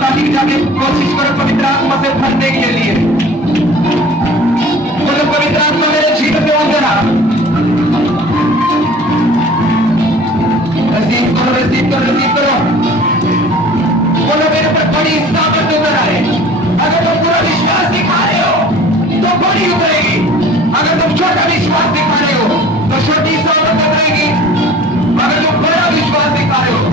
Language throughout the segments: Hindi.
ताली जाके कोशिश करो पवित्र आत्मा से भरने के लिए। बोलो पवित्र आत्मा मेरे जीवन में हो जाना। रिसीव करो, रिसीव करो, रिसीव करो। बोलो मेरे पर बड़ी सामर्थ उतर आए। अगर तुम पूरा विश्वास दिखा रहे हो तो बड़ी उतरेगी। अगर तुम छोटा विश्वास दिखा रहे हो तो छोटी सामर्थ उतरेगी। अगर तुम बड़ा विश्वास दिखा रहे हो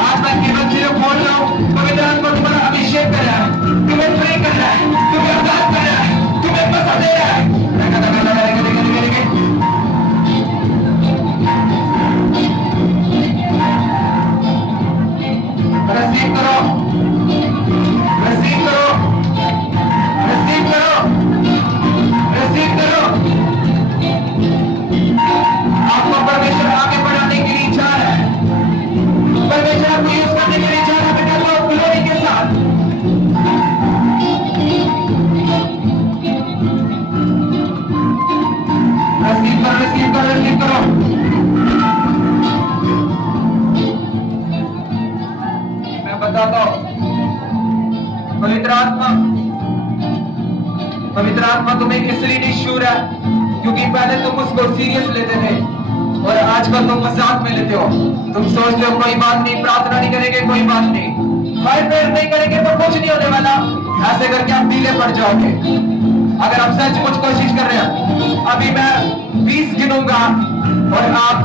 आज मैं केवल सिर्फ बोल रहा हूँ, पवित्र आत्मा तुम्हारा अभिषेक कर रहा है, तुम्हें प्रे कर रहा है, तुम्हें आजाद कर रहा है, तुम्हें मसा दे रहा है। रिसीव करो, रिसीव करो, रिसीव करो, रिसीव करो। आपको परमेश्वर आगे बढ़ाने के लिए इच्छा है, परमेश्वर आपको यूज करने के लिए इच्छा है बेटा, तो ग्लोरी के साथ। रिसीव करो, रिसीव करो, रिसीव करो। मैं बताता हूं, पवित्र आत्मा तुम्हें इसलिए नहीं छू रहा क्योंकि पहले तुम उसको सीरियस लेते थे और आजकल तुम मजाक में लेते हो। तुम सोचते हो कोई बात नहीं, प्रार्थना नहीं करेंगे कोई बात नहीं, फायर प्रेयर नहीं करेंगे तो कुछ नहीं होने वाला। ऐसे करके आप ढीले पड़ जाओगे। अगर आप सचमुच कोशिश कर रहे हैं, अभी मैं 20 गिनूंगा और आप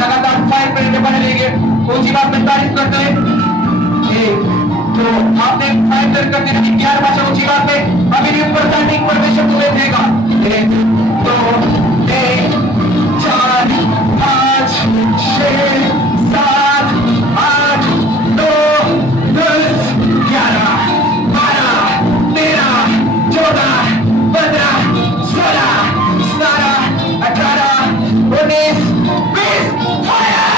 लगातार फायर प्रेयर में बने रहेंगे। ऊंची बात में तारीफ करते हैं। तो आपने फाइव कर करते हैं 11 भाषा ऊंची बात में अभी भी ऊपर स्टैंडिंग परमेश्वर तुम्हें देगा। 1 2 3 4 5 6 7 8 9 10 11 12 13 14 15 16 17 18 19 20 फायर।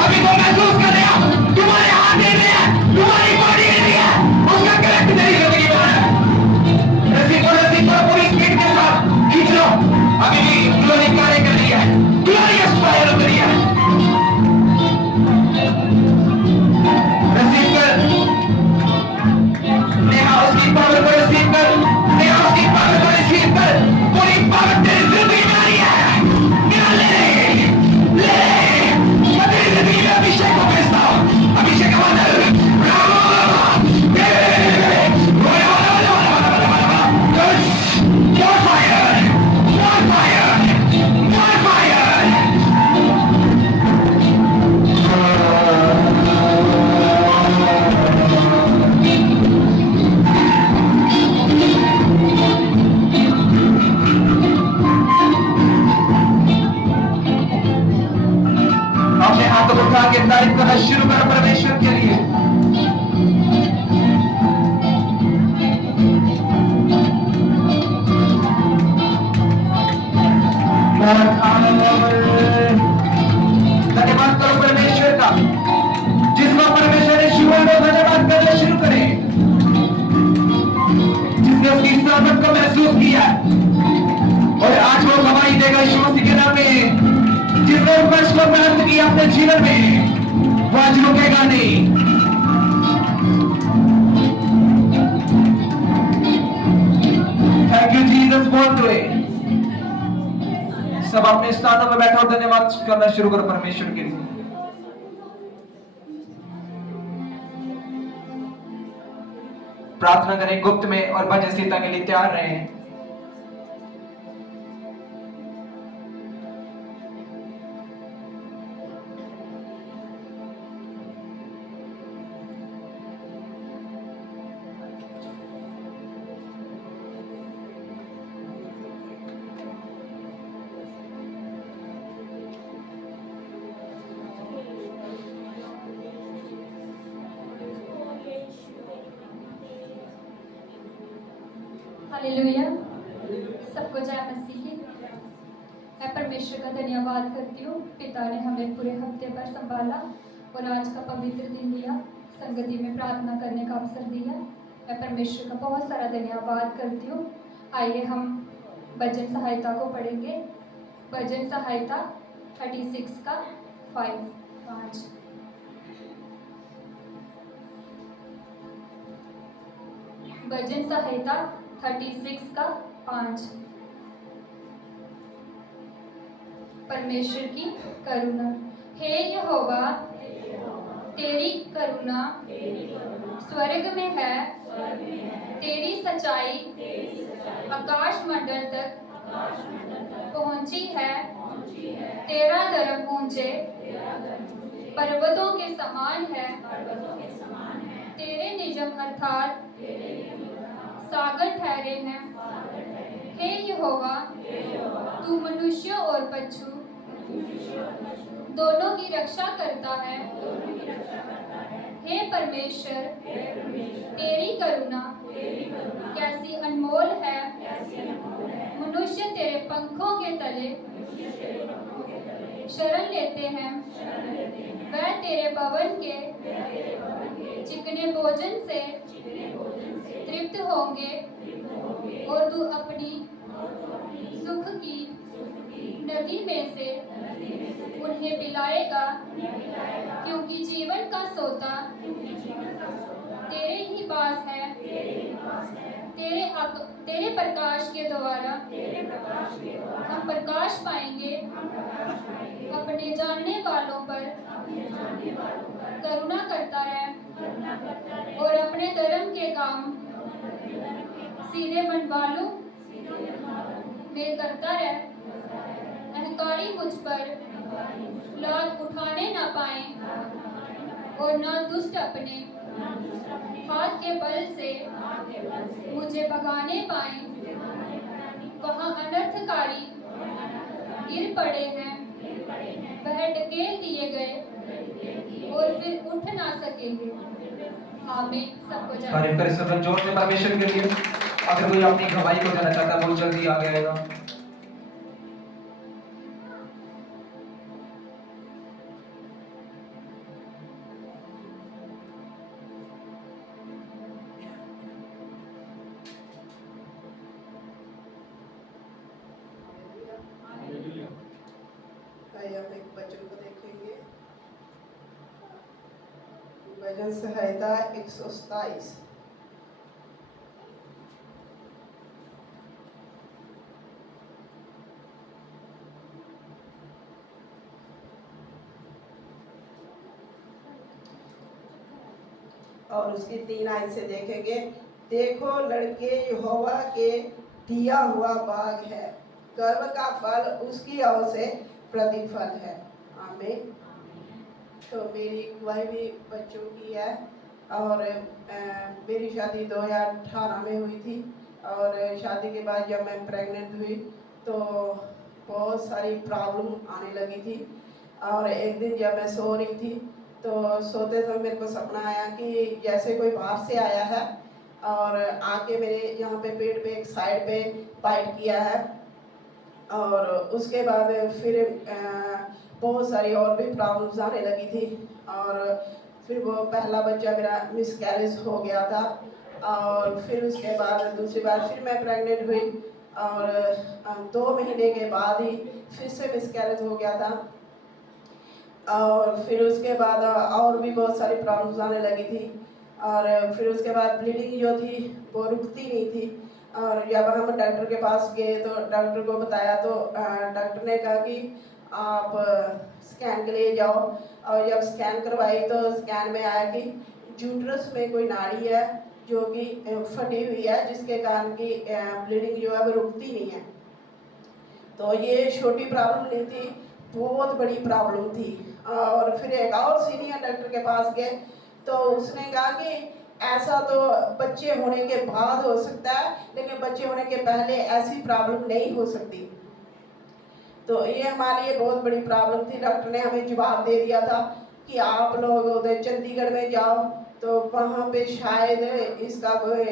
अभी तो महसूस कर रहे हो, तुम्हारे हाथ हिल रहे हैं, तुम्हारी बॉडी हिल रही है, उसका करेक्ट तरीके से बना है। रस्सी को पूरी स्पीड के साथ खींच लो। अभी भी ग्लोरी कार्य कर रही है, ग्लोरियस फायर उतरी है। रिसीव कर, नेहा उसकी पावर को रिसीव कर, नेहा उसकी पावर को रिसीव कर। पूरी पावर तेरी जिंदगी में आ रही है। ले अभिषेक को भेजता हूं, अभिषेक अपने हाथों को उठा के तारीफ करना शुरू करो परमेश्वर के लिए। धन्यवाद करो परमेश्वर का, जिसको परमेश्वर ने जीवन में धन्यवाद करना शुरू करे, जिसने उसकी सामर्थ को महसूस किया और आज वो गवाही देगा यीशु मसीह के नाम में। जिसने वर्ष को प्राप्त किया अपने जीवन में, वो आज रुकेगा नहीं। थैंक यू जीसस, बोलते हुए सब अपने स्थानों में बैठो, धन्यवाद करना शुरू करो परमेश्वर के लिए। प्रार्थना करें गुप्त में और भजन सीता के लिए तैयार रहें। हालेलुया। सबको जय मसीह की। मैं परमेश्वर का धन्यवाद करती हूँ, पिता ने हमें पूरे हफ्ते पर संभाला और आज का पवित्र दिन दिया, संगति में प्रार्थना करने का अवसर दिया। मैं परमेश्वर का बहुत सारा धन्यवाद करती हूँ। आइए हम भजन सहायता को पढ़ेंगे। भजन सहायता 36 का 5। भजन सहायता 36 का 5। परमेश्वर की करुणा। हे यहोवा, तेरी करुणा स्वर्ग में है, तेरी सच्चाई आकाश मंडल तक पहुंची है। तेरा धर्म ऊंचे पर्वतों के समान है, तेरे निजम अर्थात सागर ठहरे हैं। हे यहोवा, तू मनुष्यों और पशु दोनों की रक्षा करता है। हे परमेश्वर, तेरी करुणा कैसी अनमोल है। मनुष्य तेरे पंखों के तले शरण लेते हैं। वह तेरे भवन के चिकने भोजन से तृप्त होंगे और तू अपनी सुख की नदी में से उन्हें पिलाएगा, क्योंकि जीवन का सोता तेरे ही पास है। तेरे प्रकाश के द्वारा हम प्रकाश पाएंगे। अपने जानने वालों पर करुणा करता रहे और अपने धर्म के काम सीधे मन वालों में करता रहे। अहंकारी मुझ पर लात उठाने ना पाए और ना दुष्ट अपने हाथ के बल से मुझे भगाने पाए। वहाँ अनर्थकारी गिर पड़े हैं, वह ढकेल दिए गए और फिर उठ ना सकेंगे। आमीन। सबको तारीफ करें सब जोर से परमेश्वर के लिए। अगर कोई अपनी गवाही को देना चाहता है, बहुत जल्दी आगे आएगा। हम एक वचन को देखेंगे। भजन सहायता 127। और उसकी 3 आयत से देखेंगे। देखो, लड़के यहोवा के दिया हुआ बाग है, गर्व का फल उसकी ओर से प्रतिफल है। आमीन। तो मेरी गवाही भी बच्चों की है और मेरी शादी 2018 में हुई थी और शादी के बाद जब मैं प्रेग्नेंट हुई तो बहुत सारी प्रॉब्लम आने लगी थी। और एक दिन जब मैं सो रही थी तो सोते समय मेरे को सपना आया कि जैसे कोई बाहर से आया है और आके मेरे यहाँ पे पेट पे एक साइड पे बाइट किया है। और उसके बाद फिर बहुत सारी और भी प्रॉब्लम्स आने लगी थी और फिर वो पहला बच्चा मेरा मिसकैरेज हो गया था। और फिर उसके बाद दूसरी बार फिर मैं प्रेग्नेंट हुई और 2 महीने के बाद ही फिर से मिसकैरेज हो गया था। और फिर उसके बाद और भी बहुत सारी प्रॉब्लम्स आने लगी थी और फिर उसके बाद ब्लीडिंग जो थी वो रुकती नहीं थी। और जब हम डॉक्टर के पास गए तो डॉक्टर को बताया तो डॉक्टर ने कहा कि आप स्कैन के लिए जाओ। और जब स्कैन करवाई तो स्कैन में आया कि यूट्रस में कोई नाड़ी है जो कि फटी हुई है, जिसके कारण की ब्लीडिंग जो है वो रुकती नहीं है। तो ये छोटी प्रॉब्लम नहीं थी, बहुत बड़ी प्रॉब्लम थी। और फिर एक और सीनियर डॉक्टर के पास गए तो उसने कहा कि ऐसा तो बच्चे होने के बाद हो सकता है, लेकिन बच्चे होने के पहले ऐसी प्रॉब्लम नहीं हो सकती। तो ये हमारे लिए बहुत बड़ी प्रॉब्लम थी। डॉक्टर ने हमें जवाब दे दिया था कि आप लोग उधर चंडीगढ़ में जाओ तो वहाँ पे शायद इसका कोई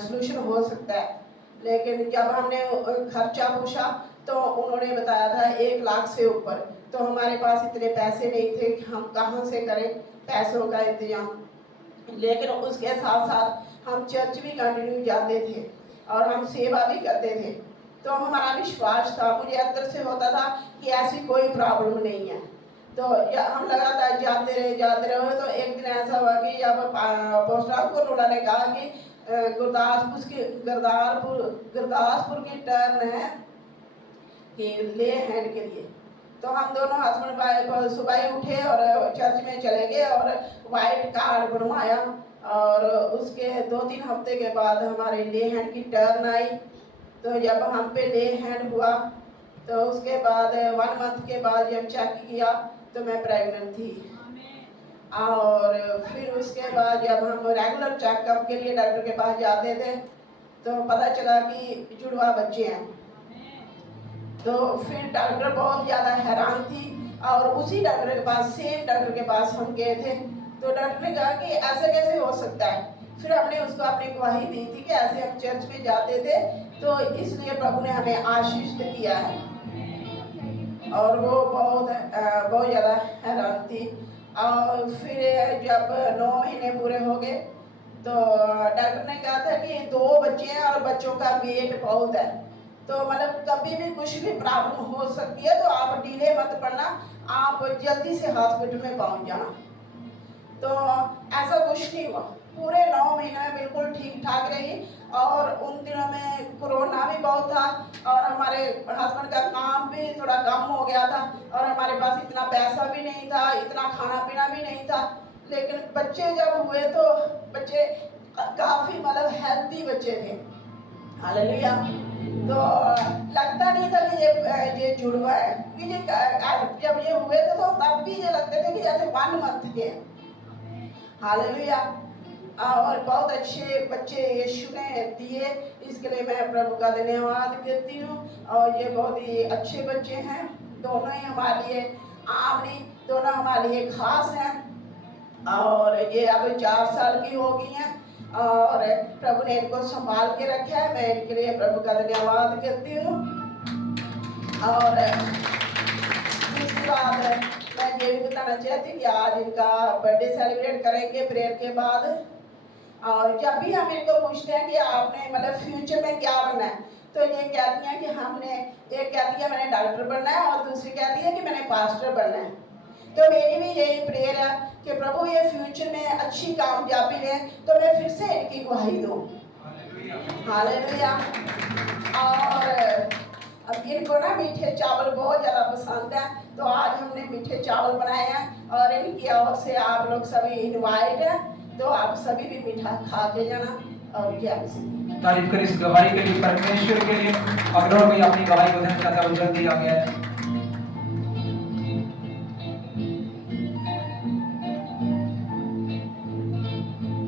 सलूशन हो सकता है। लेकिन जब हमने खर्चा पूछा तो उन्होंने बताया था 1 लाख से ऊपर। तो हमारे पास इतने पैसे नहीं थे कि हम कहाँ से करें पैसों का इंतजाम, लेकिन उसके साथ साथ हम चर्च भी कंटिन्यू जाते थे और हम सेवा भी करते थे। तो हमारा विश्वास था, मुझे अंदर से होता था कि ऐसी कोई प्रॉब्लम नहीं है। तो हम लगातार जाते रहे। तो एक दिन ऐसा हुआ कि जब पोस्टर को नोला ने कहा कि गुरदासपुर की टर्न है कि ले हैंड के लिए। तो हम दोनों हस्बैंड वाइफ सुबह ही उठे और चर्च में चले गए और वाइट कार्ड बनवाया। और उसके 2-3 हफ्ते के बाद हमारे ले हैंड की टर्न आई। तो जब हम पे ले हैंड हुआ तो उसके बाद 1 मंथ के बाद जब चेक किया तो मैं प्रेग्नेंट थी। और फिर उसके बाद जब हम रेगुलर चेकअप के लिए डॉक्टर के पास जाते थे तो पता चला कि जुड़वा बच्चे हैं। तो फिर डॉक्टर बहुत ज़्यादा हैरान थी और उसी डॉक्टर के पास, सेम डॉक्टर के पास हम गए थे। तो डॉक्टर ने कहा कि ऐसे कैसे हो सकता है। फिर हमने उसको अपनी गवाही दी थी कि ऐसे हम चर्च में जाते थे, तो इसलिए प्रभु ने हमें आशीष किया है। और वो बहुत ज़्यादा हैरान थी। और फिर जब 9 महीने पूरे हो गए तो डॉक्टर ने कहा था कि 2 बच्चे हैं और बच्चों का वेट बहुत है, तो मतलब कभी भी कुछ भी प्रॉब्लम हो सकती है, तो आप डिले मत करना, आप जल्दी से हॉस्पिटल में पहुंच जाना। तो ऐसा कुछ नहीं हुआ, पूरे 9 महीने में बिल्कुल ठीक ठाक रही। और उन दिनों में कोरोना भी बहुत था और हमारे हस्बैंड का काम भी थोड़ा कम हो गया था और हमारे पास इतना पैसा भी नहीं था, इतना खाना पीना भी नहीं था। लेकिन बच्चे जब हुए तो बच्चे काफ़ी मतलब हेल्दी बच्चे थे, हालेलुया। तो लगता नहीं था कि ये जुड़वा है, क्योंकि जब ये हुए थे तो तब भी ये लगते थे कि जैसे 1 मंथ के, हालेलुया। और बहुत अच्छे बच्चे यीशु ने दिए, इसके लिए मैं प्रभु का धन्यवाद करती हूँ। और ये बहुत ही अच्छे बच्चे हैं, दोनों ही हमारे लिए आम नहीं, दोनों हमारे लिए खास हैं। और ये अब 4 साल की हो गई हैं और प्रभु ने इनको संभाल के रखा है, मैं इनके लिए प्रभु का धन्यवाद करती हूँ। और इसके बाद मैं ये भी बताना चाहती हूँ कि आज इनका बर्थडे सेलिब्रेट करेंगे प्रेयर के बाद। और जब भी हम इनको पूछते हैं कि आपने मतलब फ्यूचर में क्या बनना है, तो ये कहती हैं कि हमने, एक कहती है मैंने डॉक्टर बनना है और दूसरी कहती है कि मैंने पास्टर बनना है। तो मेरी भी यही प्रेयर है कि प्रभु ये फ्यूचर में अच्छी कामयाबी है, तो मैं फिर से इनकी गवाही दूँ, हालेलुया। और अब इनको ना मीठे चावल बहुत ज़्यादा पसंद है, तो आज हमने मीठे चावल बनाए हैं और इनकी ओर से आप लोग सभी इनवाइट हैं, तो आप सभी भी मीठा खा के जाना। और ज्ञान से तारीफ करें इस गवाही के लिए, परमेश्वर के लिए। अगर कोई अपनी गवाही को देना चाहता है वो जल्दी आ गया है।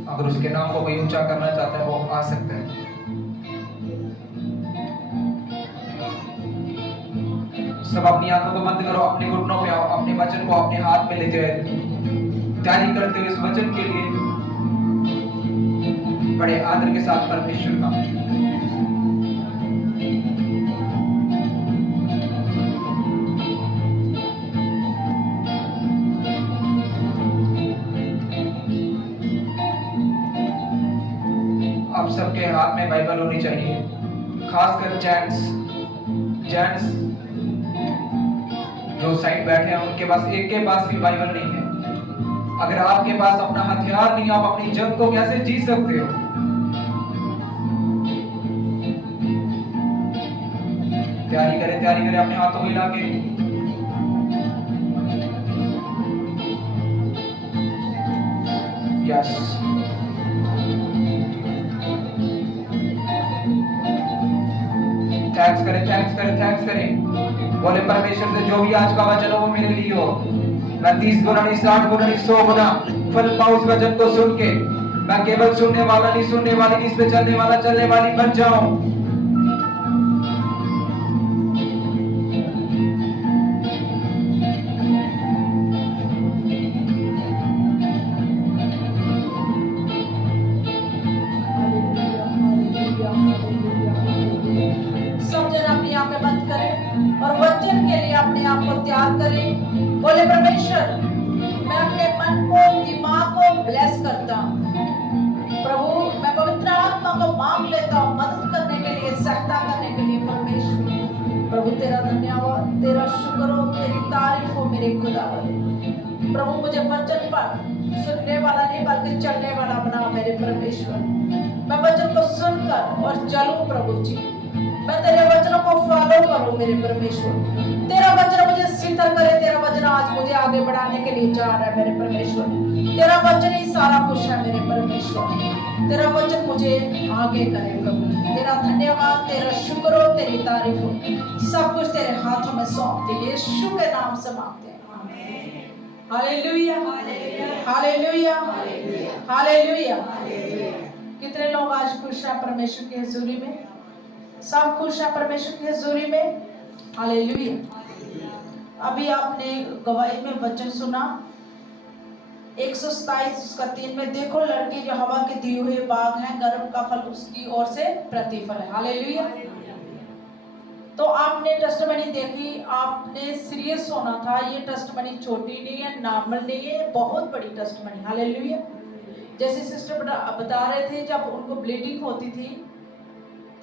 अगर उसके नाम को कोई ऊंचा करना चाहता है वो आ सकता है। सब अपनी आंखों को बंद करो, अपने घुटनों पे आओ, अपने वचन को अपने हाथ में लेते हुए तैयारी करते हुए इस वचन के लिए बड़े आदर के साथ परमेश्वर का आप सबके हाथ में बाइबल होनी चाहिए, खासकर जेंट्स जो साइड बैठे हैं उनके पास एक के पास भी बाइबल नहीं है। अगर आपके पास अपना हथियार नहीं, आप अपनी जंग को कैसे जीत सकते हो? तैयारी करें अपने हाथों को हिला के। यस, थैंक्स करें। बोले परमेश्वर से जो भी आज का वचन हो वो मेरे लिए हो। मैं 30 गुना नहीं, 60 गुना नहीं, 100 गुना फल पाऊं इस वचन को सुन के। मैं केवल सुनने वाला नहीं, सुनने वाली नहीं, इस पे चलने वाला, चलने वाली बन जाऊं। सब जन अपनी आंखें बंद करें। वचन के लिए अपने आप को तैयार करें। बोले परमेश्वर, मैं अपने मन को, दिमाग को ब्लेस करता हूँ। प्रभु, मैं पवित्र आत्मा को मांग लेता हूँ मदद करने के लिए, सहायता करने के लिए। परमेश्वर प्रभु, तेरा धन्यवाद, तेरा शुक्र हो, तेरी तारीफ हो मेरे खुदा। प्रभु, मुझे वचन पर सुनने वाला नहीं बल्कि चलने वाला बना मेरे परमेश्वर। मैं वचन को सुनकर और चलूं प्रभु जी। मैं तेरे वचनों को फॉलो करूं मेरे परमेश्वर। तेरा वचन मुझे सिद्ध करे। तेरा वचन आज मुझे आगे बढ़ाने के लिए जा रहा है मेरे परमेश्वर। तेरा वचन ही सारा कुछ है मेरे परमेश्वर। तेरा वचन मुझे आगे करे प्रभु जी। तेरा धन्यवाद, तेरा शुक्र हो, तेरी तारीफ हो। सब कुछ तेरे हाथों में सौंपते हैं, यीशु के नाम से मांगते हैं, आमीन। Hallelujah, hallelujah, hallelujah. कितने लोग आज खुश हैं परमेश्वर की हजूरी में? सब खुश हैं परमेश्वर की हजूरी में। हालेलुया। अभी आपने गवाही में वचन सुना 127 उसका 3 में, देखो लड़के जो हवा के दिए हुए बाग हैं, गर्भ का फल उसकी ओर से प्रतिफल है। हालेलुया। तो आपने टेस्टमनी देखी, आपने सीरियस होना था। ये टेस्टमनी छोटी नहीं है, नॉर्मल नहीं है, बहुत बड़ी टेस्टमनी। हालेलुया। जैसे सिस्टर बता रहे थे, जब उनको ब्लीडिंग होती थी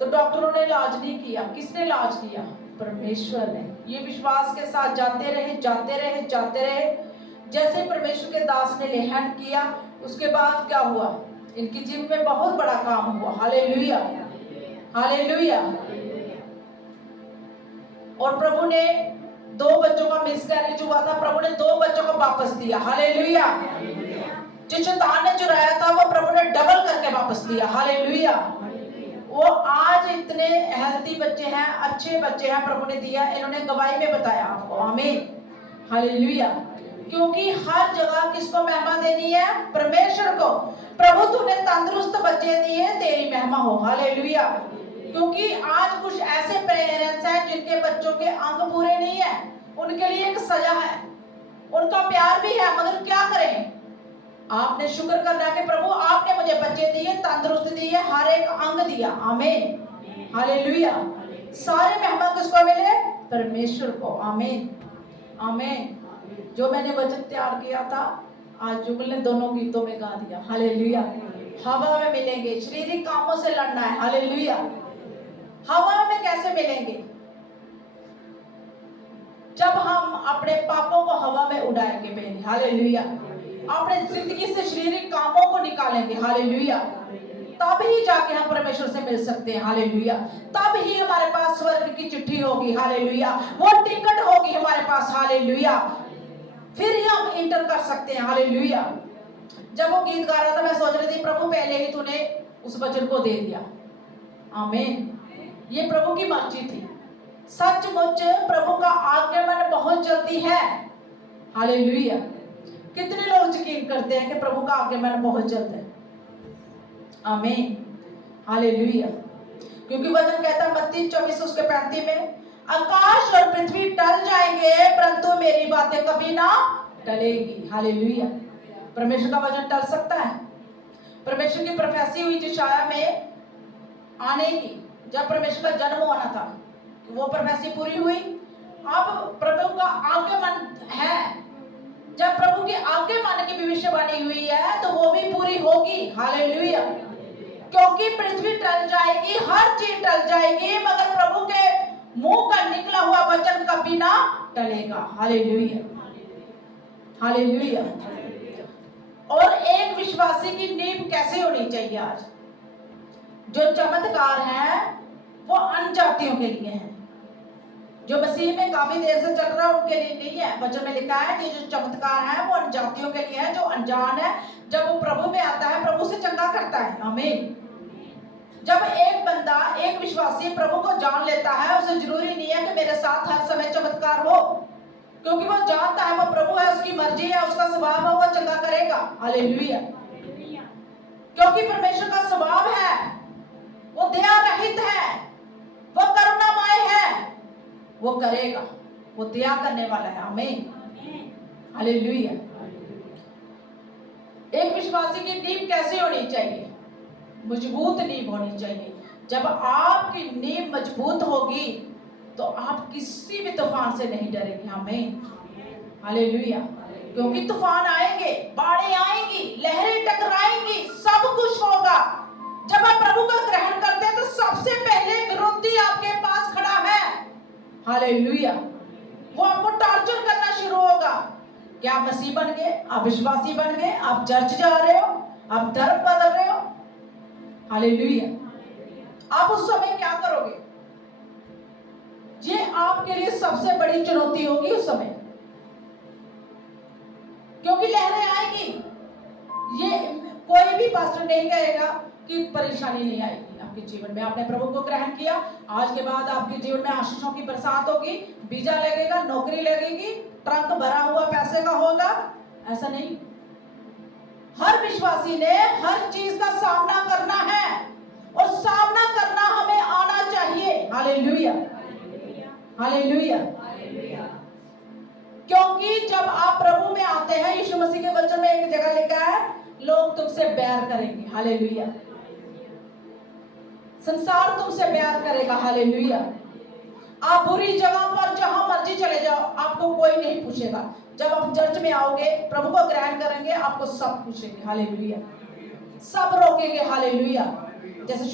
तो डॉक्टरों ने इलाज नहीं किया। किसने इलाज किया? परमेश्वर ने। ये विश्वास के साथ जाते रहे, जाते रहे, जाते रहे। जैसे परमेश्वर के दास ने लेहन किया, उसके बाद क्या हुआ? इनकी जीवन में बहुत बड़ा काम हुआ। Hallelujah, hallelujah. और प्रभु ने 2 बच्चों का मिसकैरेज हुआ था, प्रभु ने 2 बच्चों को वापस दिया। हालेलुया। जो शैतान ने चुराया था वो प्रभु ने डबल करके वापस दिया। हालेलुया। वो आज इतने हेल्थी बच्चे हैं, अच्छे बच्चे हैं, प्रभु ने दिया। इन्होंने गवाही में बताया आपको। आमीन, हालेलुया। क्योंकि हर जगह किसको महिमा देनी है? परमेश्वर को। प्रभु तूने तंदुरुस्त बच्चे दिए, तेरी महिमा हो। हालेलुया। क्योंकि आज कुछ ऐसे पेरेंट्स हैं जिनके बच्चों के अंग पूरे नहीं है, उनके लिए एक सजा है। उनका प्यार भी है, मगर क्या करें? आपने शुक्र करना है कि प्रभु आपने मुझे बच्चे दिए, तंदुरुस्त दिए, हर एक अंग दिया। आमीन, हालेलुया। सारे महिमा किसको मिले? परमेश्वर को। आमीन, आमीन। जो मैंने वचन तैयार किया था, आज जुगल ने दोनों गीतों में गा दिया। हालेलुया। हवा में मिलेंगे, शारीरिक कामों से लड़ना है। हालेलुया। हवा में कैसे मिलेंगे? जब हम अपने पापों को हवा में उड़ाएंगे पहले। हालेलुया। अपने जिंदगी से शारीरिक कामों को निकालेंगे। हालेलुया। तब ही जाके हम परमेश्वर से मिल सकते हैं। हालेलुया। तब ही हमारे पास स्वर्ग की चिट्ठी होगी। हालेलुया। वो टिकट होगी हमारे पास। हालेलुया। फिर ही हम इंटर कर सकते हैं। हालेलुया। जब वो गीत गा रहा था, मैं सोच रही थी प्रभु पहले ही तूने उस वचन को दे दिया। आमीन। ये प्रभु की मर्जी थी। सचमुच प्रभु का आगमन बहुत जल्दी है। हालेलुया। कितने लोग यकीन करते हैं कि प्रभु का आगमन बहुत जल्द है? आमीन, हालेलुया। क्योंकि वचन कहता है मत्ती 24 उसके 35 में, आकाश और पृथ्वी टल जाएंगे परंतु मेरी बातें कभी ना टलेगी। हालेलुया। परमेश्वर का वचन टल सकता है? परमेश्वर की प्रोफेसी हुई यशायाह में आने की, जब परमेश्वर का जन्म होना था, वो प्रोफेसी पूरी हुई। अब प्रभु का आगमन है। जब प्रभु के आगमन की भविष्यवाणी हुई है तो वो भी पूरी होगी। हालेलुया। क्योंकि पृथ्वी टल जाएगी, हर चीज टल जाएगी, मगर प्रभु के मुंह का निकला हुआ वचन कभी ना टलेगा। Hallelujah, hallelujah. और एक विश्वासी की नींव कैसे होनी चाहिए? आज जो चमत्कार है वो अनजातियों के लिए है। जो मसीह में काफी देर से चल रहा है उनके लिए नहीं है। वचन में लिखा है कि जो चमत्कार है वो अनजातियों के लिए है, जो अनजान है। जब वो प्रभु में आता है, प्रभु से चंगा करता है। आमीन। जब एक बंदा, एक विश्वासी प्रभु को जान लेता है, उसे जरूरी नहीं है कि मेरे साथ हर समय चमत्कार हो, क्योंकि वो जानता है वो प्रभु है, उसकी मर्जी है, उसका स्वभाव है, वो चंगा करेगा। हालेलुया। क्योंकि परमेश्वर का स्वभाव है, वो दया रहित है, वो करुणामय है, वो करेगा, वो दया करने वाला है। आमीन, हालेलुया। एक विश्वासी की नींव कैसे होनी चाहिए? मजबूत नींव होनी चाहिए। जब आपकी नींव मजबूत होगी तो आप किसी भी तूफान से नहीं डरेंगे। आमीन, हालेलुया। क्योंकि तूफान आएंगे, बाढ़ें आएंगी, लहरें टकराएंगी, सब कुछ होगा। जब आप प्रभु का ग्रहण करते हैं तो सबसे पहले विरोधी आपके पास खड़ा है। हालेलुया। वो आपको टॉर्चर करना शुरू होगा कि आप मसीह बन गए, आप विश्वासी बन गए, आप चर्च जा रहे हो, आप धर्म बदल रहे हो। हालेलुया। आप उस समय क्या करोगे? ये आपके लिए सबसे बड़ी चुनौती होगी उस समय, क्योंकि लहरें आएंगी। ये कोई भी पास्टर नहीं कहेगा कि परेशानी नहीं आएगी आपके जीवन में। आपने प्रभु को ग्रहण किया, आज के बाद आपके जीवन में आशीषों की बरसात होगी, वीजा लगेगा, नौकरी लगेगी, ट्रक भरा हुआ पैसे का होगा, ऐसा नहीं। हर विश्वासी ने हर चीज का सामना करना है और सामना करना हमें आना चाहिए। Hallelujah, hallelujah. क्योंकि जब आप प्रभु में आते हैं, यीशु मसीह के वचन में एक जगह लिखा है, लोग तुमसे प्यार करेंगे। हालेलुया। संसार तुमसे प्यार करेगा। हालेलुया। आप बुरी जगह पर जहां मर्जी चले जाओ, आपको कोई नहीं पूछेगा। जब आप चर्च में आओगे, प्रभु को ग्रहण करेंगे, आपको सब पूछेंगे। हालेलुया। सब रोकेंगे। हालेलुया। जैसे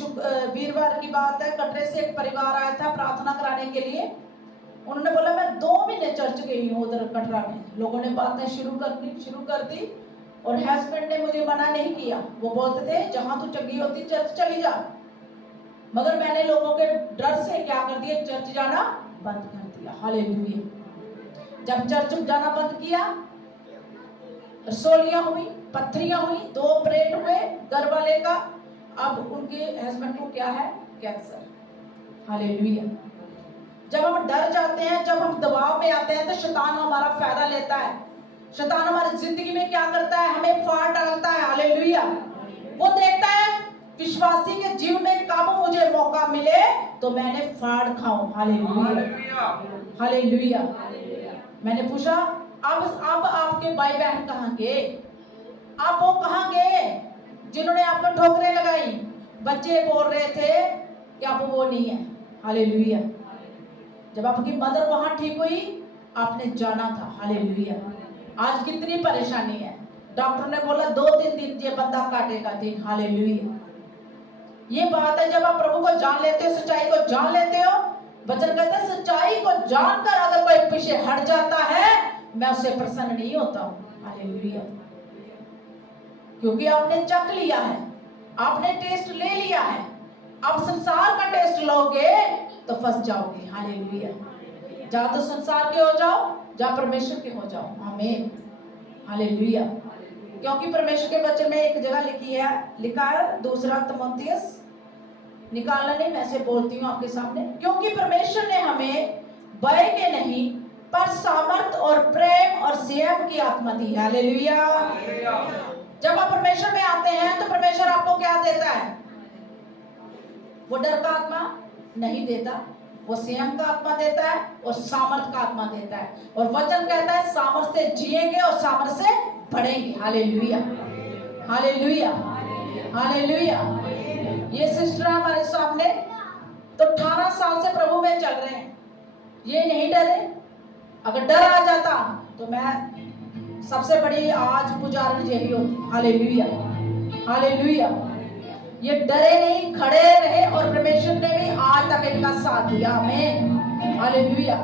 वीरवार की बात है, कटरे से एक परिवार आया था प्रार्थना कराने के लिए। उन्होंने बोला मैं 2 महीने चर्च गई हूँ उधर कटरा में। लोगों ने बातें शुरू कर दी और हस्बैंड ने मुझे मना नहीं किया। वो बोलते थे जहां तू चंगी होती चर्च चली जा, मगर मैंने लोगों के डर से क्या कर दिया, चर्च जाना बंद कर दिया। हालेलुया। जब चर्च जाना बंद किया, रसोलियां हुई, पत्थरियां हुई, 2 ऑपरेट हुए घर वाले का। अब उनके हस्बैंड को क्या है, कैंसर। हालेलुया। जब हम डर जाते हैं, जब हम दबाव में आते हैं, तो शैतान हमारा फायदा लेता है। शैतान हमारी जिंदगी में क्या करता है, हमें फाड़ डालता है। हालेलुया। वो देखता है विश्वासी के जीवन में कब मुझे मौका मिले तो मैंने फाड़ खाऊं। Hallelujah, hallelujah. मैंने पूछा अब आपके भाई बहन कहाँ गए? आप वो कहाँ गए जिन्होंने आपको ठोकरें लगाई? बच्चे बोल रहे थे कि आप वो नहीं है। हालेलुया। जब आपकी मदर वहां ठीक हुई, आपने जाना था। हालेलुया। आज कितनी परेशानी है, डॉक्टर ने बोला 2-3 दिन ये बंदा काटेगा दिन। हालेलुया। ये बात है, जब आप प्रभु को जान लेते हो, सच्चाई को जान लेते हो, वचन कहता है सच्चाई को जानकर अगर कोई पीछे हट जाता है, मैं उससे प्रसन्न नहीं होता हूं। हालेलुया। क्योंकि आपने चख लिया है, आपने टेस्ट ले लिया है। अब संसार का टेस्ट लोगे तो फंस जाओगे। हालेलुया। या तो संसार के हो जाओ या परमेश्वर के हो जाओ। आमीन, हालेलुया। क्योंकि परमेश्वर के वचन में एक जगह लिखा है 2 तिमुथियुस, निकालना नहीं, मैं से बोलती हूँ आपके सामने। क्योंकि परमेश्वर ने हमें भय के नहीं पर सामर्थ और प्रेम और संयम की आत्मा दी। हालेलुया। जब आप परमेश्वर में आते हैं तो परमेश्वर आपको क्या देता है? वो डर का आत्मा नहीं देता, वो संयम का आत्मा देता है और सामर्थ का आत्मा देता है। और वचन कहता है सामर्थ से जिएंगे और सामर्थ से बढ़ेंगे। Hallelujah, hallelujah, hallelujah. ये सिस्टर हमारे सामने तो 18 साल से प्रभु में चल रहे हैं, ये नहीं डरे। अगर डर आ जाता तो मैं सबसे बड़ी आज पुजारी यही होती। Hallelujah, hallelujah. ये डरे नहीं, खड़े रहे और परमेश्वर ने भी आज तक इनका साथ दिया। आमीन, हालेलुया।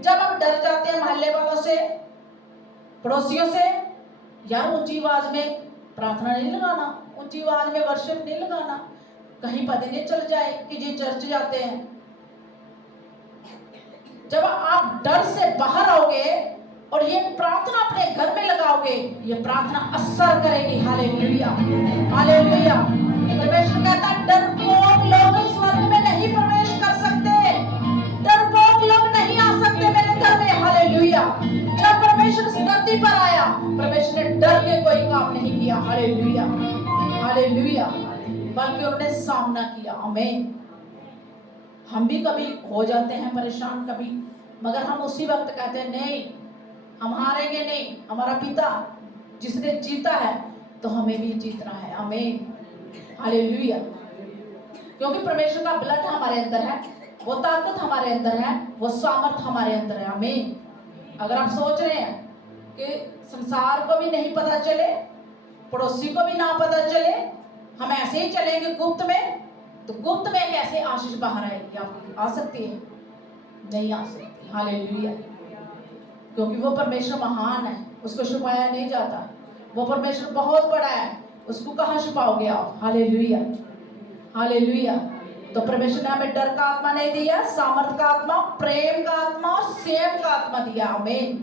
जब हम डर जाते हैं मोहल्ले वालों से, पड़ोसियों से, यार ऊंची आवाज में प्रार्थना नहीं लगाना, ऊंची आवाज में वर्शिप नहीं लगाना, कहीं पता नहीं चल जाए कि ये चर्च जाते हैं। जब आप डर से बाहर आओगे और ये प्रार्थना अपने घर में लगाओगे, ये प्रार्थना असर करेगी। Hallelujah, hallelujah. परमेश्वर कहता है डरपोक लोग स्वर्ग में नहीं प्रवेश कर सकते, डरपोक लोग नहीं आ सकते मेरे घर में। हालेलुया। जब परमेश्वर इस धरती पर आया, परमेश्वर ने डर के कोई काम नहीं किया। Hallelujah, hallelujah. बल्कि उन्होंने सामना किया। आमीन। हम भी कभी हो जाते हैं परेशान कभी, मगर हम उसी वक्त कहते हैं नहीं, हम हारेंगे नहीं। हमारा पिता जिसने जीता है तो हमें भी जीतना है। आमीन, हालेलुया। क्योंकि परमेश्वर का ब्लड हमारे अंदर है, वो ताकत हमारे अंदर है, वो सामर्थ हमारे अंदर है। आमीन। अगर आप सोच रहे हैं कि संसार को भी नहीं पता चले, पड़ोसी को भी ना पता चले, हम ऐसे ही चलेंगे गुप्त में, तो गुप्त में कैसे आशीष बाहर आएगी? आपकी आ सकती है? नहीं आ सकती। हालेलुया। क्योंकि वो परमेश्वर महान है, उसको छुपाया नहीं जाता। वो परमेश्वर बहुत बड़ा है, उसको कहाँ छुपाओगे आप? Hallelujah, hallelujah. तो परमेश्वर ने हमें डर का आत्मा नहीं दिया, सामर्थ का आत्मा, प्रेम का आत्मा और संयम का आत्मा दिया। आमीन,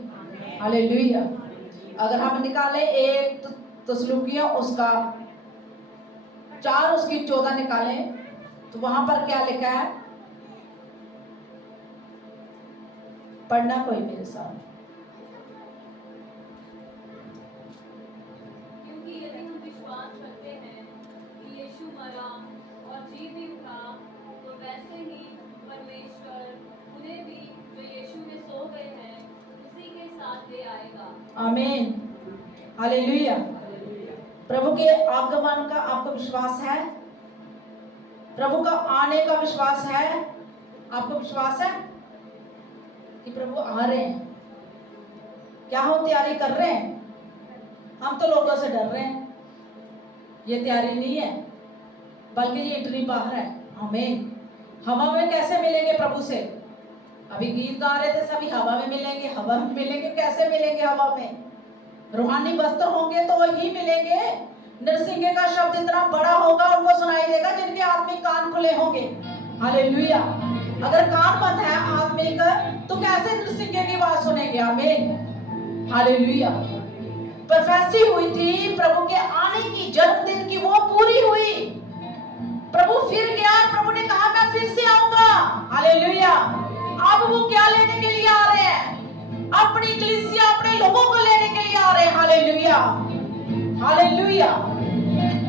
हालेलुया। अगर हम निकाले 1 तसलुकियों उसका 4 उसकी 14 निकालें, तो वहां पर क्या लिखा है? पढ़ना कोई मेरे साथ। क्योंकि यदि हम विश्वास करते हैं कि यीशु मरा और जी भी उठा, तो वैसे ही परमेश्वर उन्हें भी जो यीशु में सो गए हैं उसी के साथ ले आएगा। आमीन, हालेलुया। प्रभु के आगमन का आपको विश्वास है? प्रभु का आने का विश्वास है? आपको विश्वास है कि प्रभु आ रहे हैं? क्या हम तैयारी कर रहे हैं? हम तो लोगों से डर रहे हैं, ये तैयारी नहीं है, बल्कि ये एंट्री बाहर है। हमें हवा में कैसे मिलेंगे प्रभु से? अभी गीत गा रहे थे सभी, हवा में मिलेंगे, हवा में मिलेंगे। कैसे मिलेंगे हवा में? रूहानी वस्त्र होंगे तो वही मिलेंगे। नरसिंह का शब्द इतना बड़ा होगा, उनको सुनाई देगा जिनके आत्मिक कान खुले होंगे। हालेलुया। अगर कान बंद है आत्मिक, तो कैसे नरसिंह की आवाज सुनेंगे? आमीन, हालेलुया। प्रोफेसी हुई थी प्रभु के आने की, जन्मदिन की, वो पूरी हुई। प्रभु फिर गया, प्रभु ने कहा मैं फिर से आऊंगा। हालेलुया। अब वो क्या लेने के लिए आ रहे हैं? अपनी कलीसिया, अपने लोगों को लेने के लिए आ रहे हैं। Hallelujah, hallelujah.